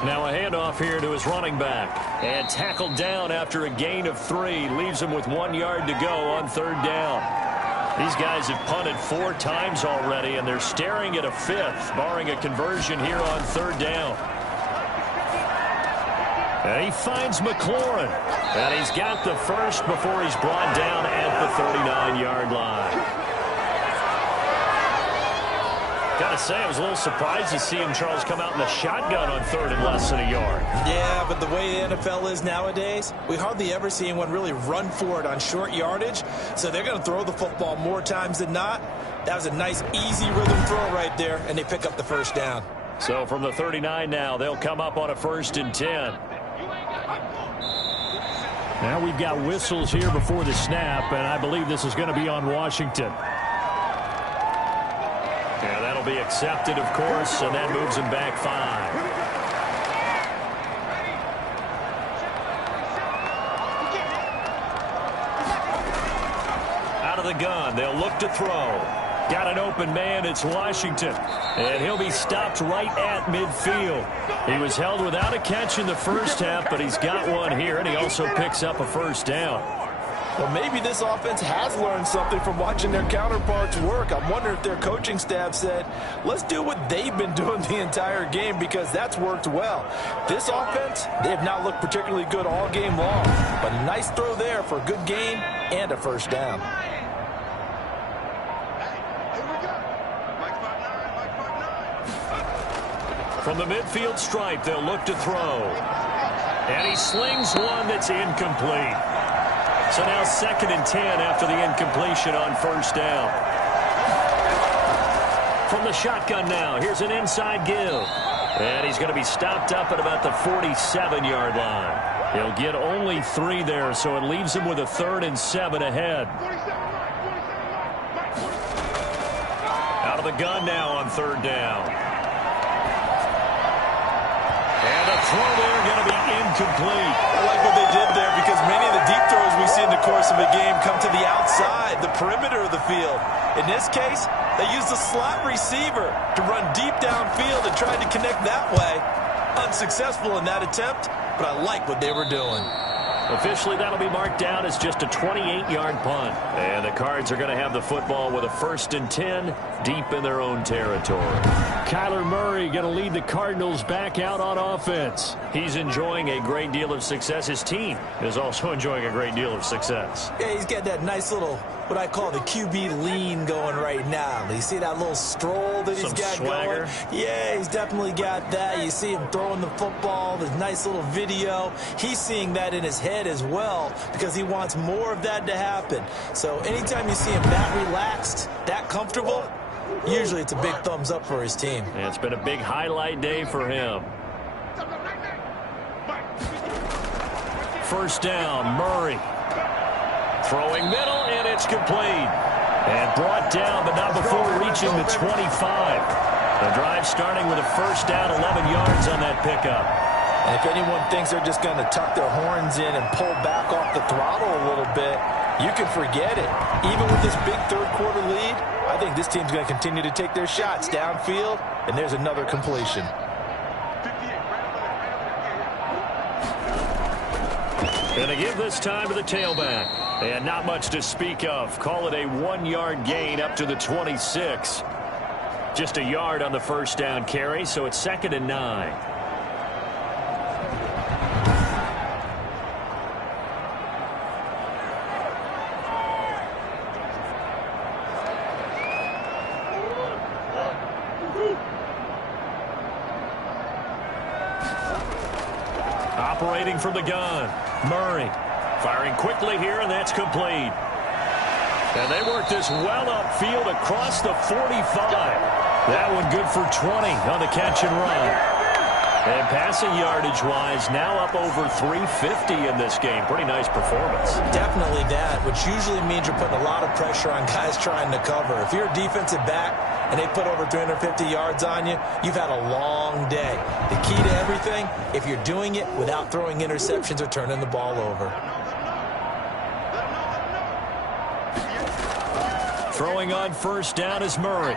Now a handoff here to his running back. And tackled down after a gain of 3. Leaves him with 1 yard to go on third down. These guys have punted 4 times already, and they're staring at a 5th, barring a conversion here on third down. And he finds McLaurin. And he's got the first before he's brought down at the 39-yard line. Gotta say, I was a little surprised to see him, Charles, come out in the shotgun on third and less than a yard. Yeah, but the way the NFL is nowadays, we hardly ever see anyone really run for it on short yardage. So they're going to throw the football more times than not. That was a nice, easy rhythm throw right there, and they pick up the first down. So from the 39 now, they'll come up on a 1st and 10. Now we've got whistles here before the snap, and I believe this is going to be on Washington. Yeah, that'll be accepted, of course, and that moves him back 5. Out of the gun, they'll look to throw. Got an open man, it's Washington. And he'll be stopped right at midfield. He was held without a catch in the first half, but he's got one here, and he also picks up a first down. Well, maybe this offense has learned something from watching their counterparts work. I'm wondering if their coaching staff said, let's do what they've been doing the entire game, because that's worked well. This offense, they have not looked particularly good all game long, but a nice throw there for a good gain and a first down. From the midfield stripe, they'll look to throw. And he slings one that's incomplete. So now 2nd and 10 after the incompletion on first down. From the shotgun now, here's an inside give. And he's going to be stopped up at about the 47-yard line. He'll get only 3 there, so it leaves him with a 3rd and 7 ahead. Out of the gun now on third down. And a throw there going to be incomplete. I like what they did there, because many of the deep throws we see in the course of a game come to the outside, the perimeter of the field. In this case, they used the slot receiver to run deep downfield and tried to connect that way. Unsuccessful in that attempt, but I like what they were doing. Officially, that'll be marked down as just a 28-yard punt. And the Cards are going to have the football with a 1st and 10 deep in their own territory. Kyler Murray going to lead the Cardinals back out on offense. He's enjoying a great deal of success. His team is also enjoying a great deal of success. Yeah, he's got that nice little, what I call the QB lean going right now. You see that little stroll that he's got swagger going? Yeah, he's definitely got that. You see him throwing the football, this nice little video. He's seeing that in his head as well, because he wants more of that to happen. So anytime you see him that relaxed, that comfortable, usually it's a big thumbs up for his team. And it's been a big highlight day for him. First down, Murray. Throwing middle, and it's complete. And brought down, but not before reaching the 25. The drive starting with a first down, 11 yards on that pickup. And if anyone thinks they're just going to tuck their horns in and pull back off the throttle a little bit, you can forget it. Even with this big third-quarter lead, I think this team's going to continue to take their shots downfield, and there's another completion. Going to give this time to the tailback. And not much to speak of. Call it a 1-yard gain up to the 26. Just a yard on the first down carry, so it's 2nd and 9. Operating from the gun, Murray. Firing quickly here, and that's complete. And they work this well upfield across the 45. That one good for 20 on the catch and run. And passing yardage-wise, now up over 350 in this game. Pretty nice performance. Definitely that, which usually means you're putting a lot of pressure on guys trying to cover. If you're a defensive back and they put over 350 yards on you, you've had a long day. The key to everything, if you're doing it without throwing interceptions or turning the ball over. Throwing on first down is Murray.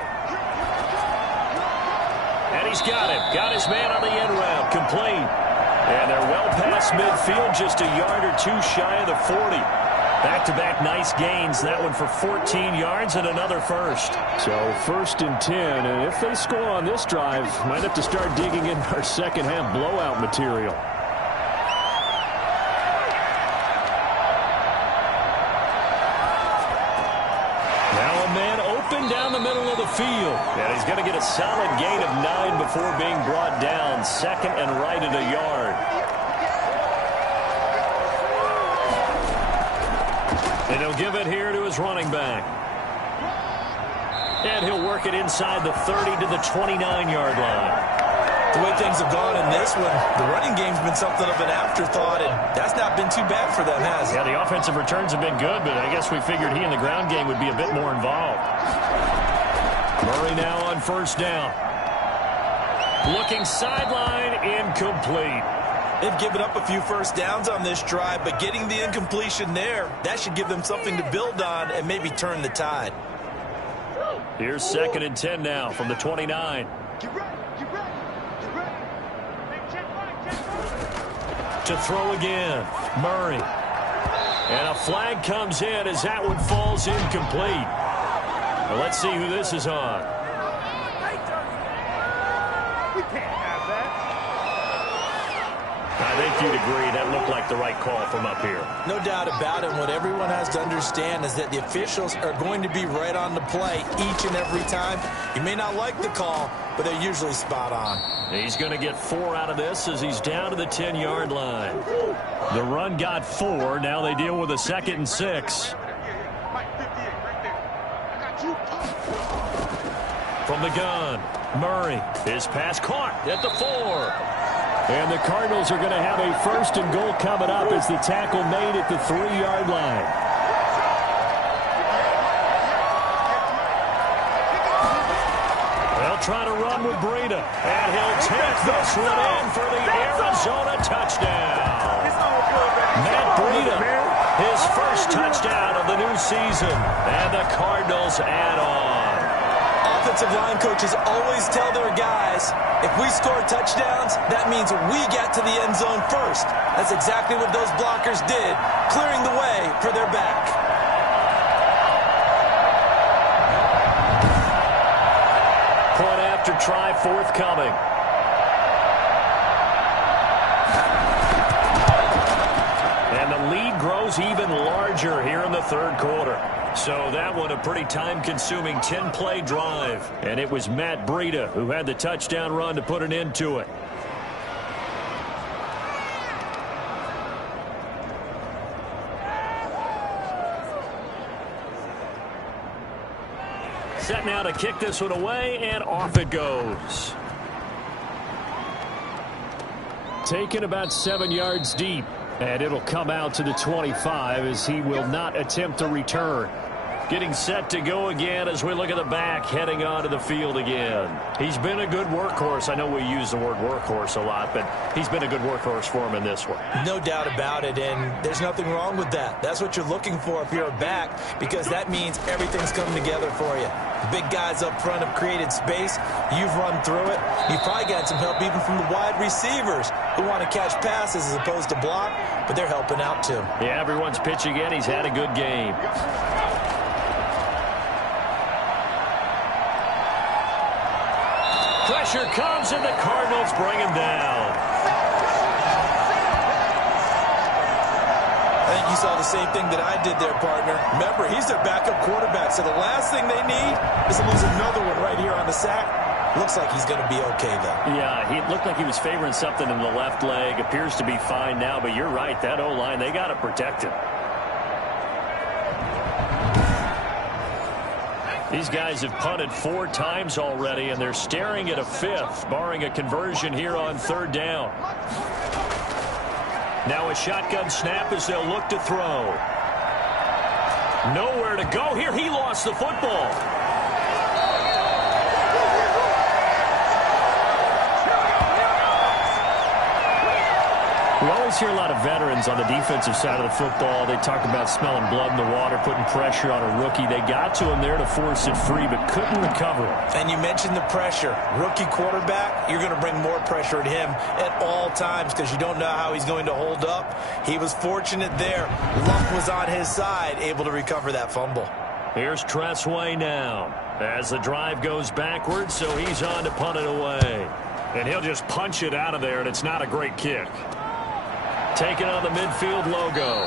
And he's got him. Got his man on the end route. Complete. And they're well past midfield, just a yard or two shy of the 40. Back-to-back nice gains. That one for 14 yards and another first. So 1st and 10. And if they score on this drive, might have to start digging in our second-half blowout material. Now a man open down the middle of the field. And he's going to get a solid gain of 9 before being brought down. 2nd and right at a yard. And he'll give it here to his running back. And he'll work it inside the 30 to the 29-yard line. The way things have gone in this one, the running game's been something of an afterthought, and that's not been too bad for them, has it? Yeah, the offensive returns have been good, but I guess we figured he in the ground game would be a bit more involved. Murray now on first down. Looking sideline, incomplete. They've given up a few first downs on this drive, but getting the incompletion there, that should give them something to build on and maybe turn the tide. Here's 2nd and 10 now from the 29. To throw again, Murray. And a flag comes in as that one falls incomplete. Well, let's see who this is on. We can't have that. I think you'd agree that looked like the right call from up here. No doubt about it. What everyone has to understand is that the officials are going to be right on the play each and every time. You may not like the call, but they're usually spot on. He's going to get 4 out of this as he's down to the 10-yard line. The run got 4. Now they deal with a 2nd and 6. From the gun, Murray. His pass caught at the 4. And the Cardinals are going to have a 1st and goal coming up as the tackle made at the 3-yard line. They'll try to run with Breida. And he'll take this one in for the Arizona touchdown. Matt Breida, his first touchdown of the new season. And the Cardinals add on. Offensive line coaches always tell their guys, if we score touchdowns, that means we get to the end zone first. That's exactly what those blockers did, clearing the way for their back. Point after try forthcoming. And the lead grows even larger here in the 3rd quarter. So that one a pretty time-consuming 10-play drive. And it was Matt Breida who had the touchdown run to put an end to it. Set now to kick this one away, and off it goes. Taken about 7 yards deep. And it'll come out to the 25 as he will not attempt to return. Getting set to go again as we look at the back, heading onto the field again. He's been a good workhorse. I know we use the word workhorse a lot, but he's been a good workhorse for him in this one. No doubt about it, and there's nothing wrong with that. That's what you're looking for if you're a back, because that means everything's coming together for you. The big guys up front have created space. You've run through it. You've probably got some help even from the wide receivers who want to catch passes as opposed to block, but they're helping out too. Yeah, everyone's pitching in. He's had a good game. Pressure comes, and the Cardinals bring him down. I think you saw the same thing that I did there, partner. Remember, he's their backup quarterback, so the last thing they need is to lose another one right here on the sack. Looks like he's going to be okay, though. Yeah, he looked like he was favoring something in the left leg. Appears to be fine now, but you're right. That O-line, they got to protect him. These guys have punted 4 times already, and they're staring at a 5th, barring a conversion here on 3rd down. Now a shotgun snap as they'll look to throw. Nowhere to go here. He lost the football. We always hear a lot of veterans on the defensive side of the football. They talk about smelling blood in the water, putting pressure on a rookie. They got to him there to force it free, but couldn't recover it. And you mentioned the pressure. Rookie quarterback, you're going to bring more pressure at him at all times because you don't know how he's going to hold up. He was fortunate there. Luck was on his side, able to recover that fumble. Here's Tressway now as the drive goes backwards, so he's on to punt it away. And he'll just punch it out of there, and it's not a great kick. Taking on the midfield logo.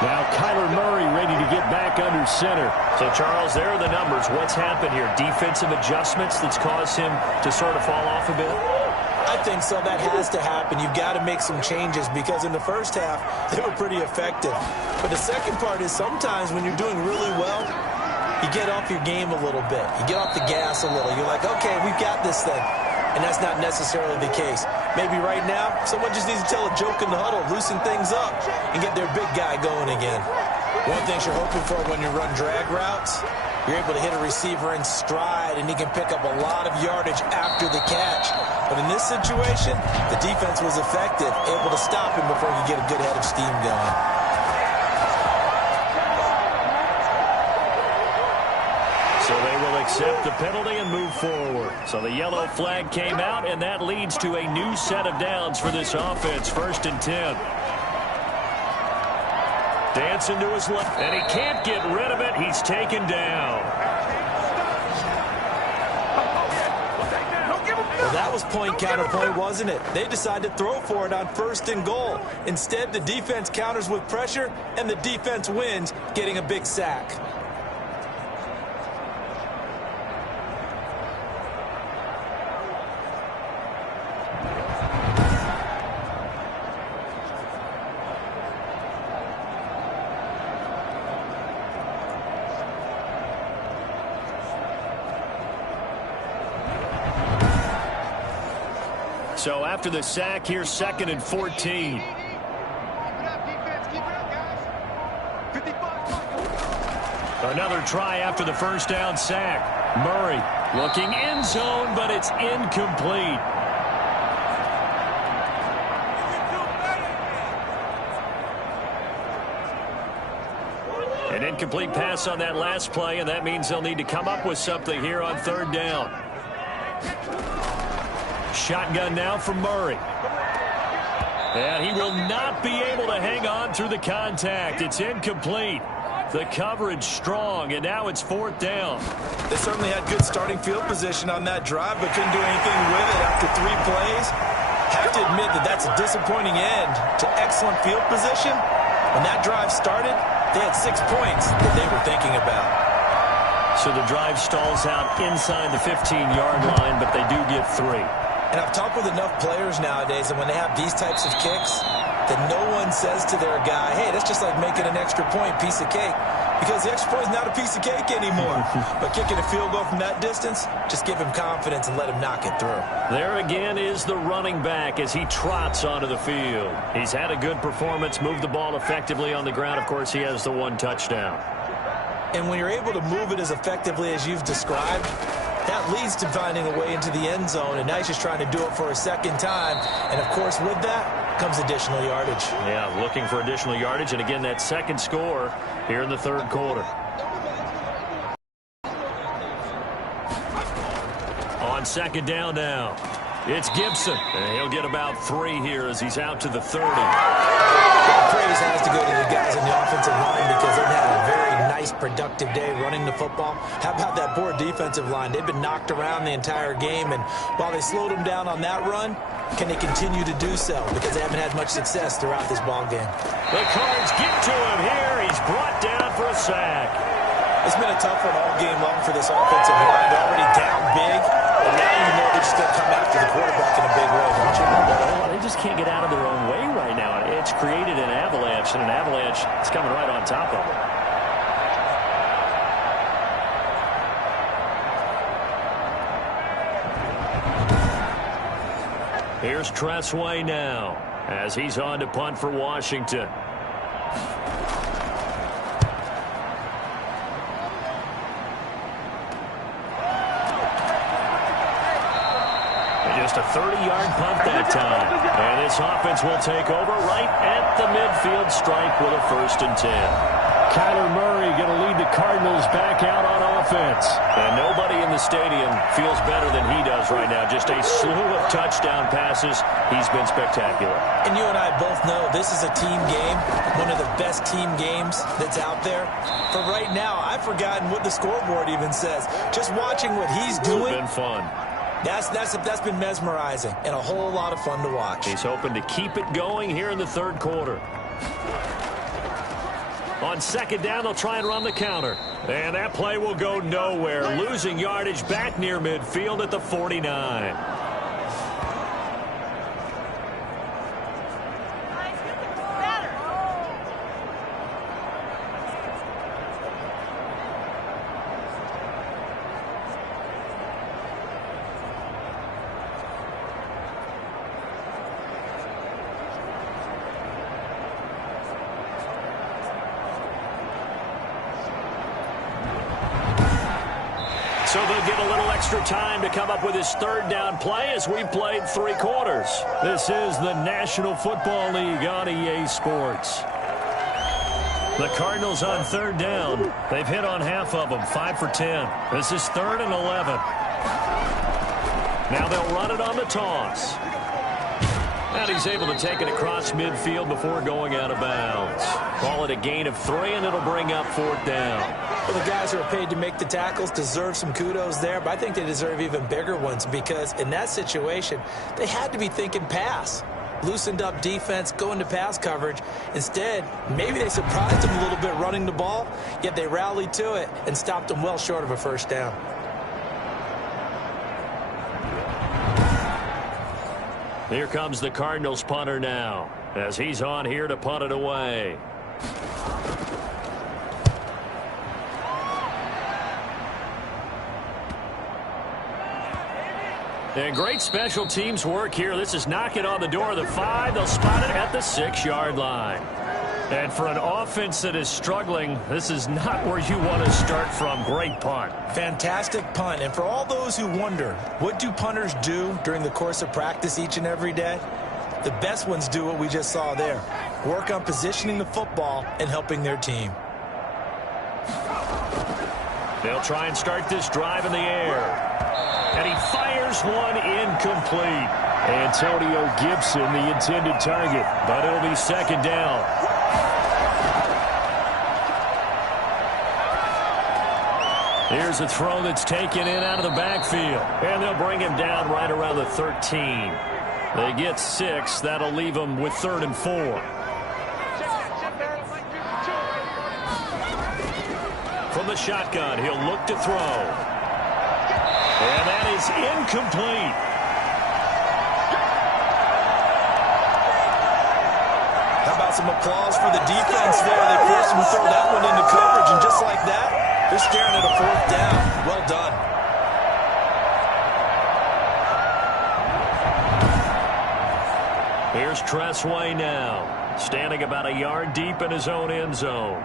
Now Kyler Murray ready to get back under center. So, Charles, there are the numbers. What's happened here? Defensive adjustments that's caused him to sort of fall off a bit? I think so. That has to happen. You've got to make some changes because in the first half, they were pretty effective. But the second part is sometimes when you're doing really well, you get off your game a little bit. You get off the gas a little. You're like, okay, we've got this thing. And that's not necessarily the case. Maybe right now, someone just needs to tell a joke in the huddle, loosen things up, and get their big guy going again. One thing you're hoping for when you run drag routes, you're able to hit a receiver in stride, and he can pick up a lot of yardage after the catch. But in this situation, the defense was effective, able to stop him before he could get a good head of steam going. So they will accept the penalty and move forward. So the yellow flag came out, and that leads to a new set of downs for this offense. 1st and 10. Dancing to his left, and he can't get rid of it. He's taken down. Well, that was point counterpoint, wasn't it? They decided to throw for it on 1st and goal. Instead, the defense counters with pressure, and the defense wins, getting a big sack. So after the sack, here's 2nd and 14. Another try after the first down sack. Murray looking end zone, but it's incomplete. An incomplete pass on that last play, and that means they'll need to come up with something here on 3rd down. Shotgun now from Murray. And he will not be able to hang on through the contact. It's incomplete. The coverage strong, and now it's 4th down. They certainly had good starting field position on that drive, but couldn't do anything with it after 3 plays. Have to admit that that's a disappointing end to excellent field position. When that drive started, they had 6 points that they were thinking about. So the drive stalls out inside the 15-yard line, but they do get 3. And I've talked with enough players nowadays, and when they have these types of kicks, that no one says to their guy, hey, that's just like making an extra point, piece of cake. Because the extra point is not a piece of cake anymore. But kicking a field goal from that distance, just give him confidence and let him knock it through. There again is the running back as he trots onto the field. He's had a good performance, moved the ball effectively on the ground. Of course, he has the 1 touchdown. And when you're able to move it as effectively as you've described, that leads to finding a way into the end zone, and now he's just trying to do it for a 2nd time. And, of course, with that comes additional yardage. Yeah, looking for additional yardage, and again, that 2nd score here in the 3rd quarter. On 2nd down now, it's Gibson, and he'll get about 3 here as he's out to the 30. Praise has to go to the guys on the offensive line because they've had a very nice, productive day running the football. How about that poor defensive line? They've been knocked around the entire game, and while they slowed them down on that run, can they continue to do so? Because they haven't had much success throughout this ball game. The Cards get to him here. He's brought down for a sack. It's been a tough one all game long for this offensive line. They're already down big, and now you know they're just going to come after the quarterback in a big way, don't you? They just can't get out of their own way right now. It's created an avalanche, and an avalanche is coming right on top of it. Here's Tressway now as he's on to punt for Washington. Just a 30-yard punt that time. And this offense will take over right at the midfield stripe with a 1st and 10. Kyler Murray going to lead the Cardinals back out on offense. And nobody in the stadium feels better than he does right now. Just a slew of touchdown passes. He's been spectacular. And you and I both know this is a team game, one of the best team games that's out there. For right now, I've forgotten what the scoreboard even says. Just watching what he's doing. It's been fun. That's been mesmerizing and a whole lot of fun to watch. He's hoping to keep it going here in the 3rd quarter. On 2nd down, they'll try and run the counter. And that play will go nowhere. Losing yardage back near midfield at the 49. So they'll get a little extra time to come up with his 3rd down play as we've played 3 quarters. This is the National Football League on EA Sports. The Cardinals on 3rd down. They've hit on half of them, 5 for 10. This is 3rd and 11. Now they'll run it on the toss. And he's able to take it across midfield before going out of bounds. Call it a gain of 3, and it'll bring up 4th down. Well, the guys who are paid to make the tackles deserve some kudos there, but I think they deserve even bigger ones because in that situation, they had to be thinking pass. Loosened up defense, going to pass coverage. Instead, maybe they surprised them a little bit running the ball, yet they rallied to it and stopped them well short of a 1st down. Here comes the Cardinals punter now as he's on here to punt it away. And great special teams work here. This is knocking on the door of the 5. They'll spot it at the 6-yard line. And for an offense that is struggling, this is not where you want to start from. Great punt. Fantastic punt. And for all those who wonder, what do punters do during the course of practice each and every day? The best ones do what we just saw there. Work on positioning the football and helping their team. They'll try and start this drive in the air. And he fires one incomplete. Antonio Gibson, the intended target, but it'll be 2nd down. Here's a throw that's taken in out of the backfield. And they'll bring him down right around the 13. They get 6. That'll leave them with 3rd and 4. From the shotgun, he'll look to throw. And that is incomplete. How about some applause for the defense there? They forced him to throw that one into coverage, and just like that, they're staring at a 4th down. Well done. Here's Tressway now, standing about a yard deep in his own end zone.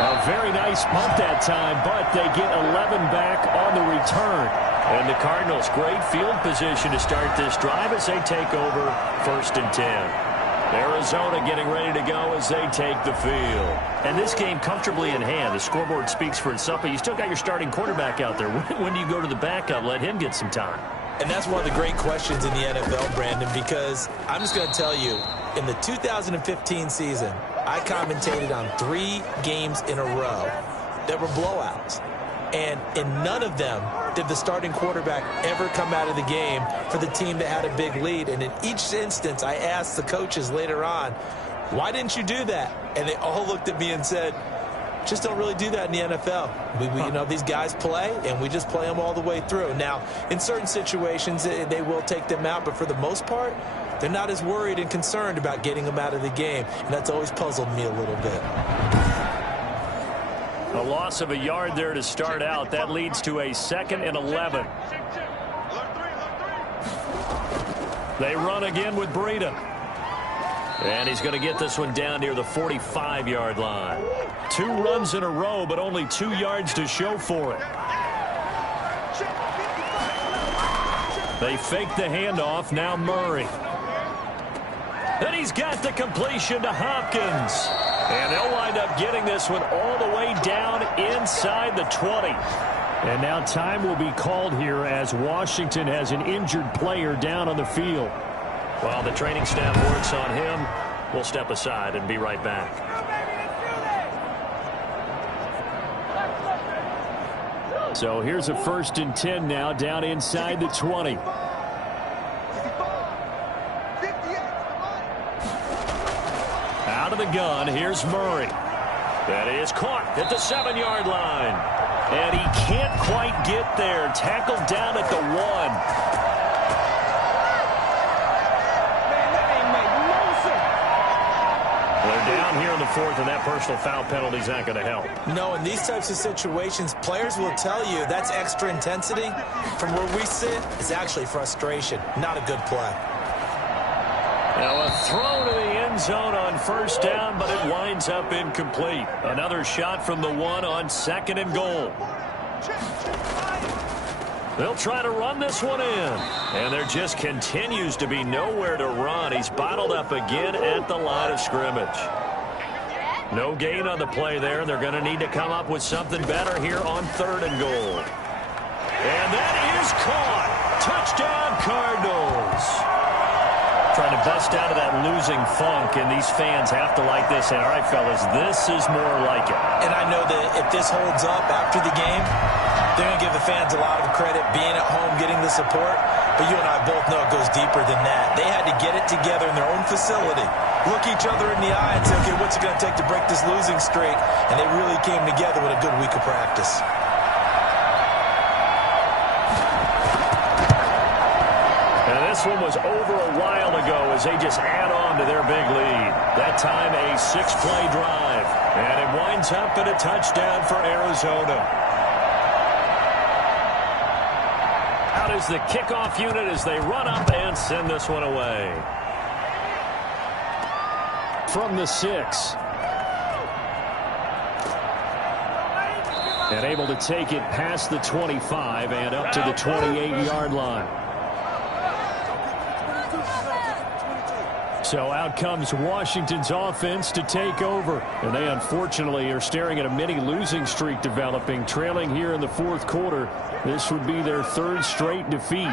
A very nice punt that time, but they get 11 back on the return. And the Cardinals, great field position to start this drive as they take over 1st and 10. Arizona getting ready to go as they take the field. And this game comfortably in hand. The scoreboard speaks for itself, but you still got your starting quarterback out there. When do you go to the backup? Let him get some time. And that's one of the great questions in the NFL, Brandon, because I'm just going to tell you, in the 2015 season, I commentated on 3 games in a row that were blowouts. And in none of them did the starting quarterback ever come out of the game for the team that had a big lead. And in each instance, I asked the coaches later on, why didn't you do that? And they all looked at me and said, just don't really do that in the NFL. You know, these guys play, and we just play them all the way through. Now, in certain situations, they will take them out, but for the most part, they're not as worried and concerned about getting them out of the game, and that's always puzzled me a little bit. A loss of a yard there to start out. That leads to a 2nd and 11. They run again with Breida. And he's going to get this one down near the 45-yard line. 2 runs in a row, but only 2 yards to show for it. They fake the handoff. Now Murray. And he's got the completion to Hopkins. And they'll wind up getting this one all the way down inside the 20. And now time will be called here as Washington has an injured player down on the field. While the training staff works on him, we'll step aside and be right back. So here's a 1st and 10 now down inside the 20. Out of the gun, here's Murray. That is caught at the 7-yard line. And he can't quite get there. Tackled down at the 1. They're down here in the 4th, and that personal foul penalty is not going to help. No, in these types of situations, players will tell you that's extra intensity. From where we sit, it's actually frustration. Not a good play. Now a throw to the end zone on 1st down, but it winds up incomplete. Another shot from the 1 on 2nd and goal. They'll try to run this one in. And there just continues to be nowhere to run. He's bottled up again at the line of scrimmage. No gain on the play there. They're going to need to come up with something better here on 3rd and goal. And that is caught. Touchdown, Cardinals. Trying to bust out of that losing funk, and these fans have to like this. And all right, fellas, this is more like it. And I know that if this holds up after the game, they're going to give the fans a lot of credit being at home, getting the support. But you and I both know it goes deeper than that. They had to get it together in their own facility, look each other in the eye and say, okay, what's it going to take to break this losing streak? And they really came together with a good week of practice. This one was over a while ago as they just add on to their big lead. That time a 6-play drive. And it winds up in a touchdown for Arizona. Out is the kickoff unit as they run up and send this one away. From the 6. And able to take it past the 25 and up to the 28-yard line. So out comes Washington's offense to take over. And they unfortunately are staring at a mini losing streak developing, trailing here in the 4th quarter. This would be their 3rd straight defeat.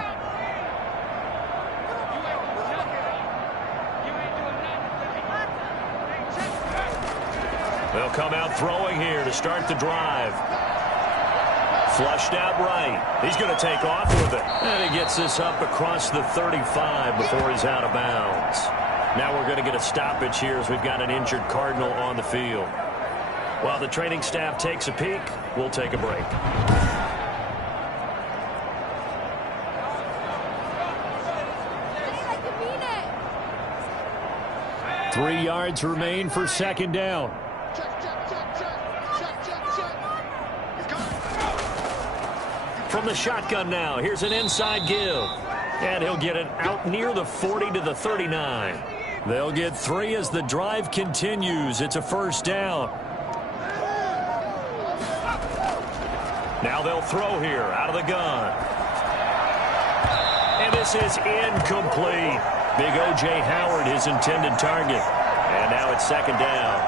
They'll come out throwing here to start the drive. Flushed out right. He's going to take off with it. And he gets this up across the 35 before he's out of bounds. Now we're going to get a stoppage here as we've got an injured Cardinal on the field. While the training staff takes a peek, we'll take a break. Three yards remain for 2nd down. From the shotgun now, here's an inside give. And he'll get it out near the 40 to the 39. They'll get 3 as the drive continues. It's a 1st down. Now they'll throw here out of the gun. And this is incomplete. Big O.J. Howard, his intended target. And now it's 2nd down.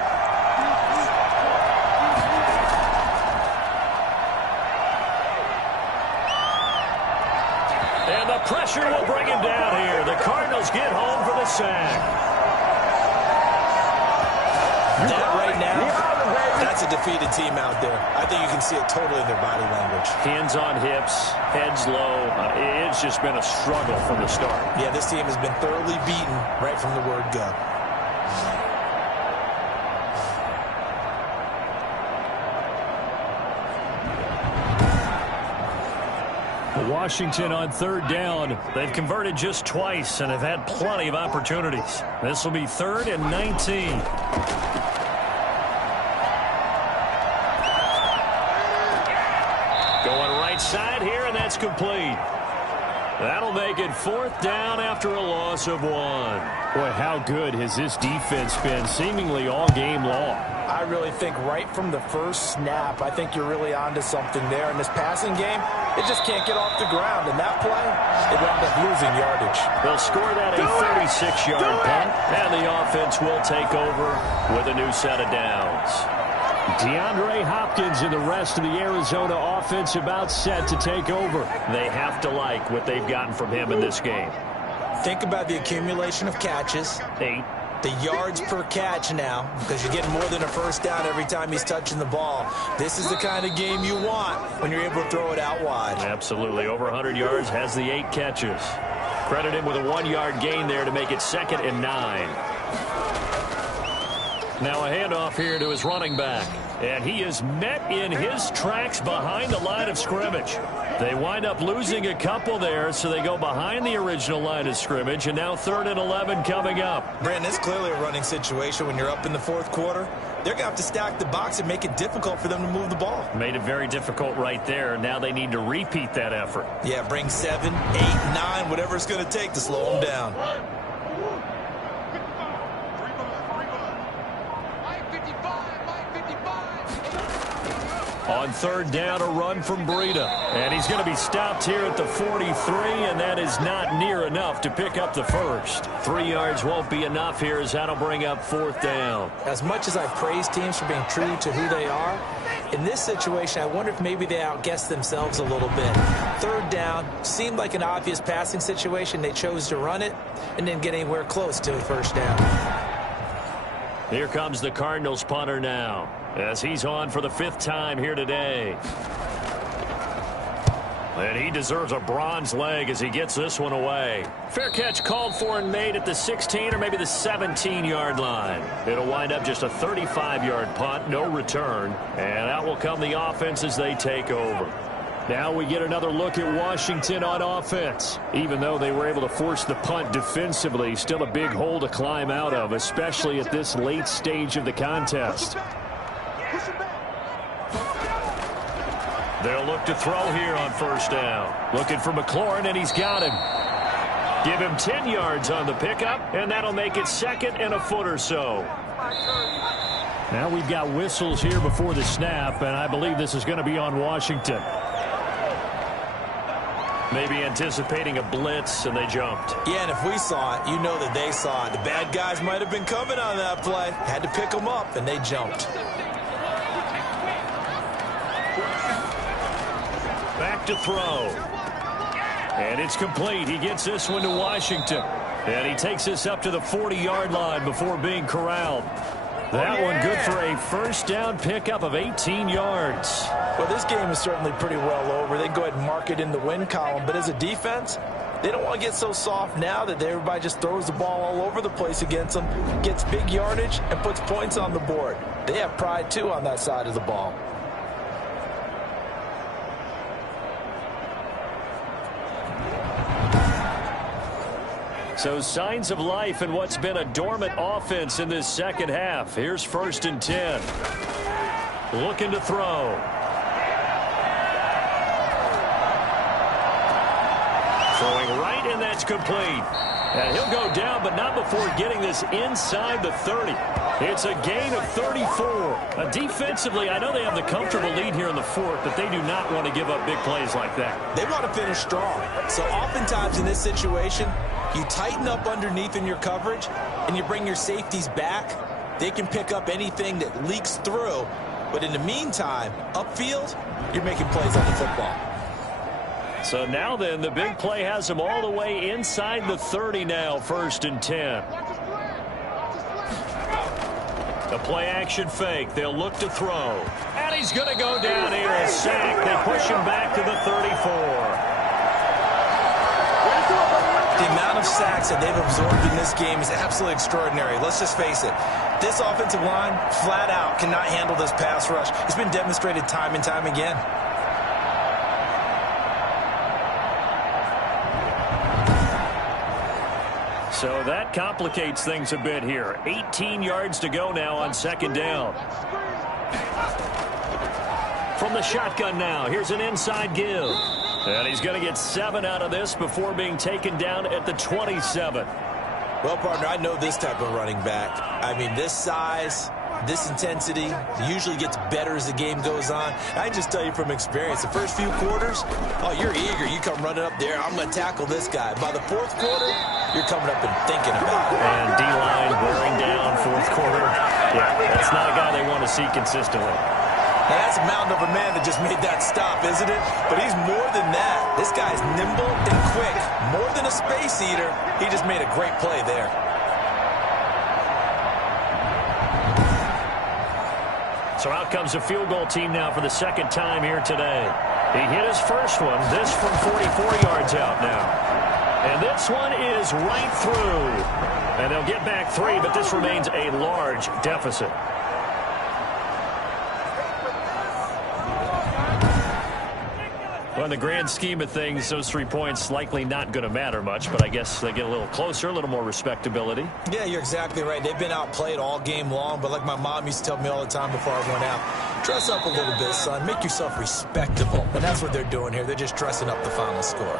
And the pressure will bring him down here. The Cardinals get home for the sack. That right now, that's a defeated team out there. I think you can see it totally in their body language. Hands on hips, heads low. It's just been a struggle from the start. Yeah, this team has been thoroughly beaten right from the word go. Washington on 3rd down. They've converted just twice and have had plenty of opportunities. This will be 3rd and 19. Going right side here, and that's complete. That'll make it 4th down after a loss of 1. Boy, how good has this defense been seemingly all game long? I really think right from the first snap, I think you're really onto something there. In this passing game, it just can't get off the ground. And that play, it wound up losing yardage. They'll score that a 36-yard punt, and the offense will take over with a new set of downs. DeAndre Hopkins and the rest of the Arizona offense about set to take over. They have to like what they've gotten from him in this game. Think about the accumulation of catches. 8. The yards per catch now, because you're getting more than a first down every time he's touching the ball. This is the kind of game you want when you're able to throw it out wide. Absolutely. Over 100 yards, has the 8 catches. Credit him with a 1-yard gain there to make it 2nd and 9. Now a handoff here to his running back. And he is met in his tracks behind the line of scrimmage. They wind up losing a couple there, so they go behind the original line of scrimmage, and now 3rd and 11 coming up. Brandon, it's clearly a running situation when you're up in the 4th quarter. They're going to have to stack the box and make it difficult for them to move the ball. Made it very difficult right there. Now they need to repeat that effort. Yeah, bring 7, 8, 9, whatever it's going to take to slow them down. On 3rd down, a run from Breida. And he's going to be stopped here at the 43, and that is not near enough to pick up the first. 3 yards won't be enough here, as that'll bring up 4th down. As much as I praise teams for being true to who they are, in this situation, I wonder if maybe they outguessed themselves a little bit. 3rd down seemed like an obvious passing situation. They chose to run it and didn't get anywhere close to a first down. Here comes the Cardinals punter now, as he's on for the 5th time here today. And he deserves a bronze leg as he gets this one away. Fair catch called for and made at the 16 or maybe the 17-yard line. It'll wind up just a 35-yard punt, no return. And out will come the offense as they take over. Now we get another look at Washington on offense. Even though they were able to force the punt defensively, still a big hole to climb out of, especially at this late stage of the contest. They'll look to throw here on 1st down. Looking for McLaurin, and he's got him. Give him 10 yards on the pickup, and that'll make it 2nd and a foot or so. Now we've got whistles here before the snap, and I believe this is going to be on Washington. Maybe anticipating a blitz, and they jumped. Yeah, and if we saw it, you know that they saw it. The bad guys might have been coming on that play. Had to pick them up, and they jumped. Back to throw. And it's complete. He gets this one to Washington. And he takes this up to the 40-yard line before being corralled. That one good for a 1st down pickup of 18 yards. Well, this game is certainly pretty well over. They can go ahead and mark it in the win column. But as a defense, they don't want to get so soft now that everybody just throws the ball all over the place against them, gets big yardage, and puts points on the board. They have pride, too, on that side of the ball. So signs of life in what's been a dormant offense in this 2nd half. Here's 1st and 10. Looking to throw. Throwing right, and that's complete. And he'll go down, but not before getting this inside the 30. It's a gain of 34. Defensively, I know they have the comfortable lead here in the 4th, but they do not want to give up big plays like that. They want to finish strong. So oftentimes in this situation, you tighten up underneath in your coverage, and you bring your safeties back. They can pick up anything that leaks through. But in the meantime, upfield, you're making plays on the football. So now then, the big play has them all the way inside the 30 now, 1st and 10. The play-action fake. They'll look to throw. And he's going to go down here. A sack. They push him back to the 34. The amount of sacks that they've absorbed in this game is absolutely extraordinary. Let's just face it. This offensive line, flat out, cannot handle this pass rush. It's been demonstrated time and time again. So that complicates things a bit here. 18 yards to go now on 2nd down. From the shotgun now, here's an inside give. And he's going to get 7 out of this before being taken down at the 27. Well, partner, I know this type of running back. I mean, this size, this intensity usually gets better as the game goes on. I just tell you from experience, the first few quarters, oh, you're eager. You come running up there, I'm going to tackle this guy. By the fourth quarter, you're coming up and thinking about it. And D-line wearing down fourth quarter. Yeah, that's not a guy they want to see consistently. Now, that's a mountain of a man that just made that stop, isn't it? But he's more than that. This guy's nimble and quick. More than a space eater, he just made a great play there. So out comes the field goal team now for the second time here today. He hit his first one, this from 44 yards out now. And this one is right through. And they'll get back 3, but this remains a large deficit. Well, in the grand scheme of things, those 3 points likely not going to matter much, but I guess they get a little closer, a little more respectability. Yeah, you're exactly right. They've been outplayed all game long, but like my mom used to tell me all the time before I went out, dress up a little bit, son. Make yourself respectable. And that's what they're doing here. They're just dressing up the final score.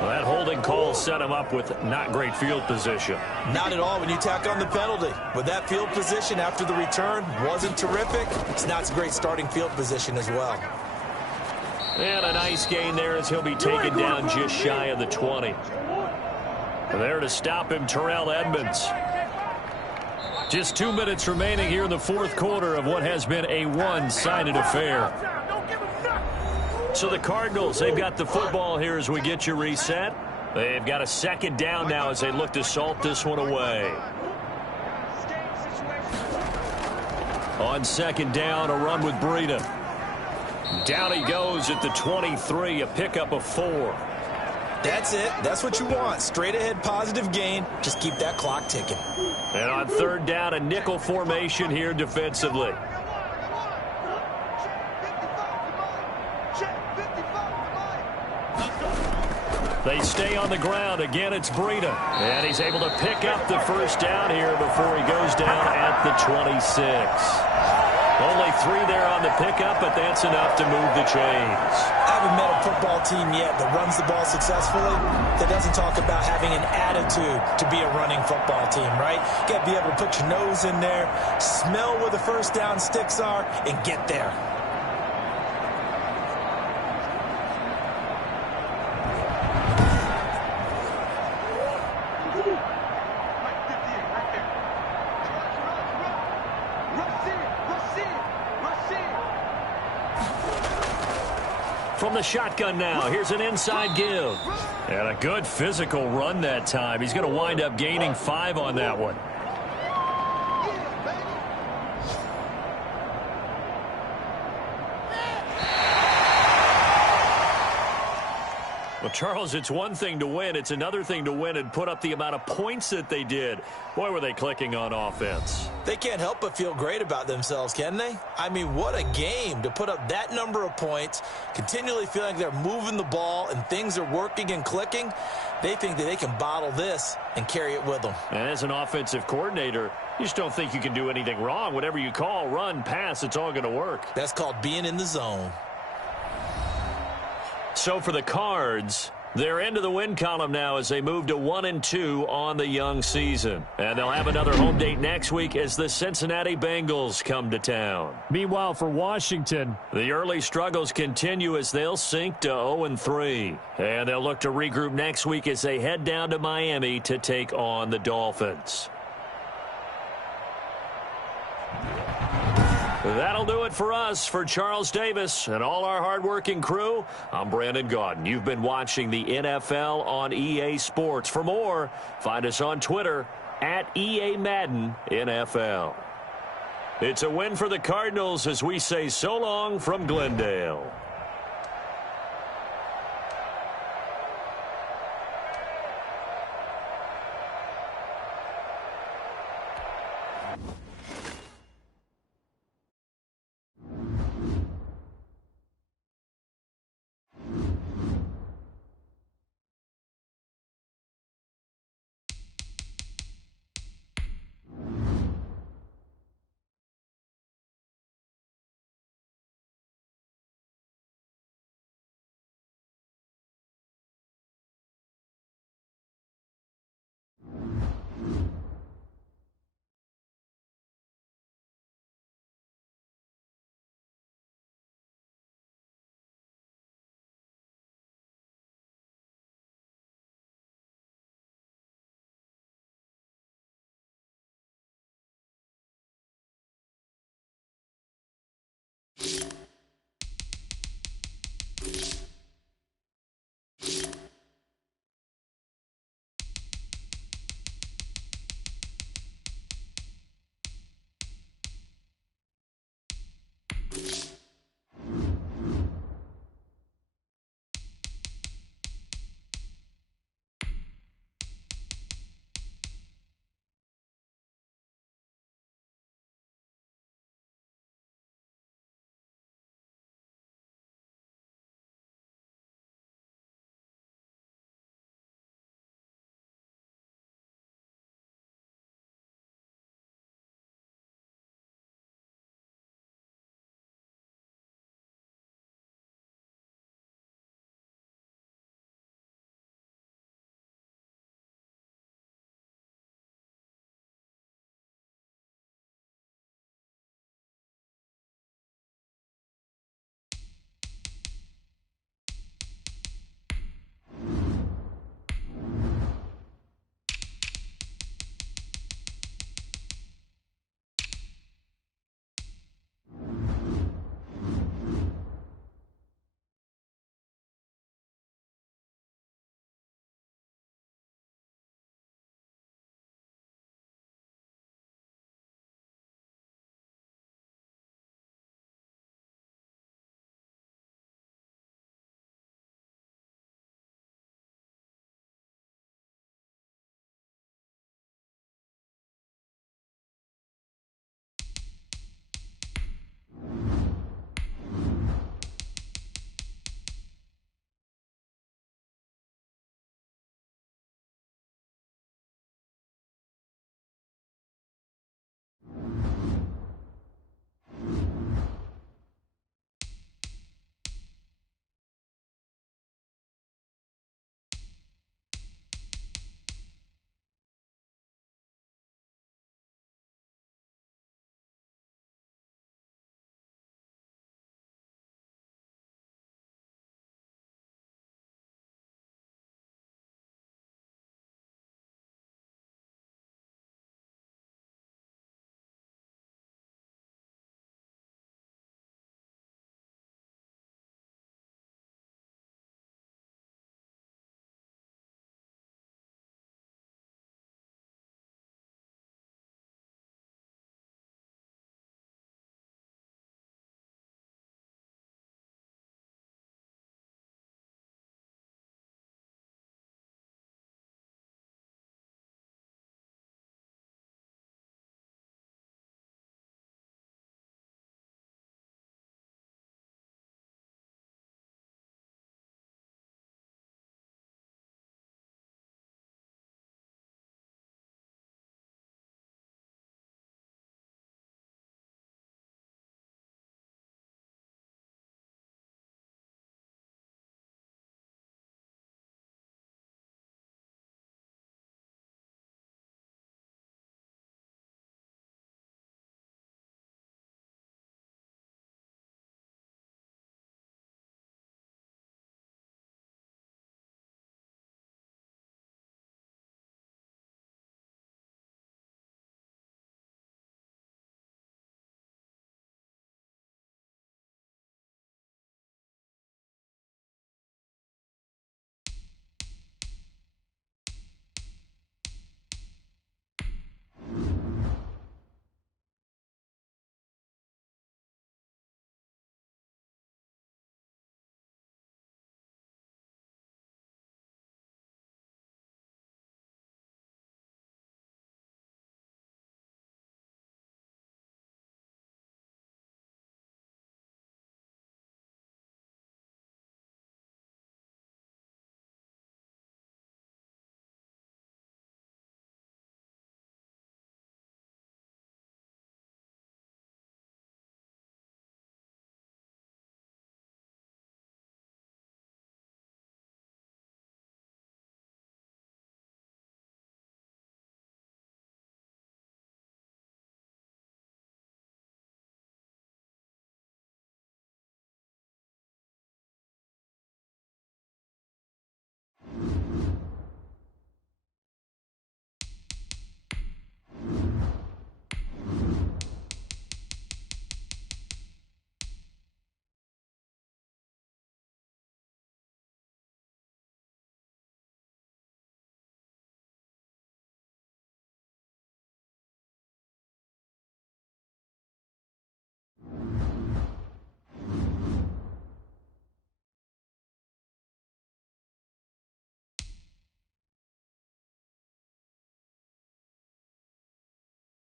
Well, that holding call set him up with not great field position. Not at all when you tack on the penalty. With that field position after the return wasn't terrific, it's not a great starting field position as well. And a nice gain there as he'll be taken down just shy of the 20. There to stop him, Terrell Edmonds. Just 2 minutes remaining here in the fourth quarter of what has been a one-sided affair. So the Cardinals, they've got the football here as we get you reset. They've got a second down now as they look to salt this one away. On second down, a run with Breida. Down he goes at the 23, a pickup of 4. That's it. That's what you want. Straight ahead positive gain. Just keep that clock ticking. And on third down, a nickel formation here defensively. They stay on the ground. Again, it's Breida. And he's able to pick up the first down here before he goes down at the 26. Only 3 there on the pickup, but that's enough to move the chains. I haven't met a football team yet that runs the ball successfully that doesn't talk about having an attitude to be a running football team, right? You got to be able to put your nose in there, smell where the first down sticks are, and get there. From the shotgun now, here's an inside give. And a good physical run that time. He's going to wind up gaining 5 on that one. Well, Charles, it's one thing to win. It's another thing to win and put up the amount of points that they did. Boy, were they clicking on offense. They can't help but feel great about themselves, can they? I mean, what a game to put up that number of points, continually feeling like they're moving the ball and things are working and clicking. They think that they can bottle this and carry it with them. And as an offensive coordinator, you just don't think you can do anything wrong. Whatever you call, run, pass, it's all going to work. That's called being in the zone. So for the Cards, they're into the win column now as they move to 1-2 on the young season. And they'll have another home date next week as the Cincinnati Bengals come to town. Meanwhile, for Washington, the early struggles continue as they'll sink to 0-3. And they'll look to regroup next week as they head down to Miami to take on the Dolphins. That'll do it for us. For Charles Davis and all our hardworking crew, I'm Brandon Gaudin. You've been watching the NFL on EA Sports. For more, find us on Twitter at EA Madden NFL. It's a win for the Cardinals as we say so long from Glendale.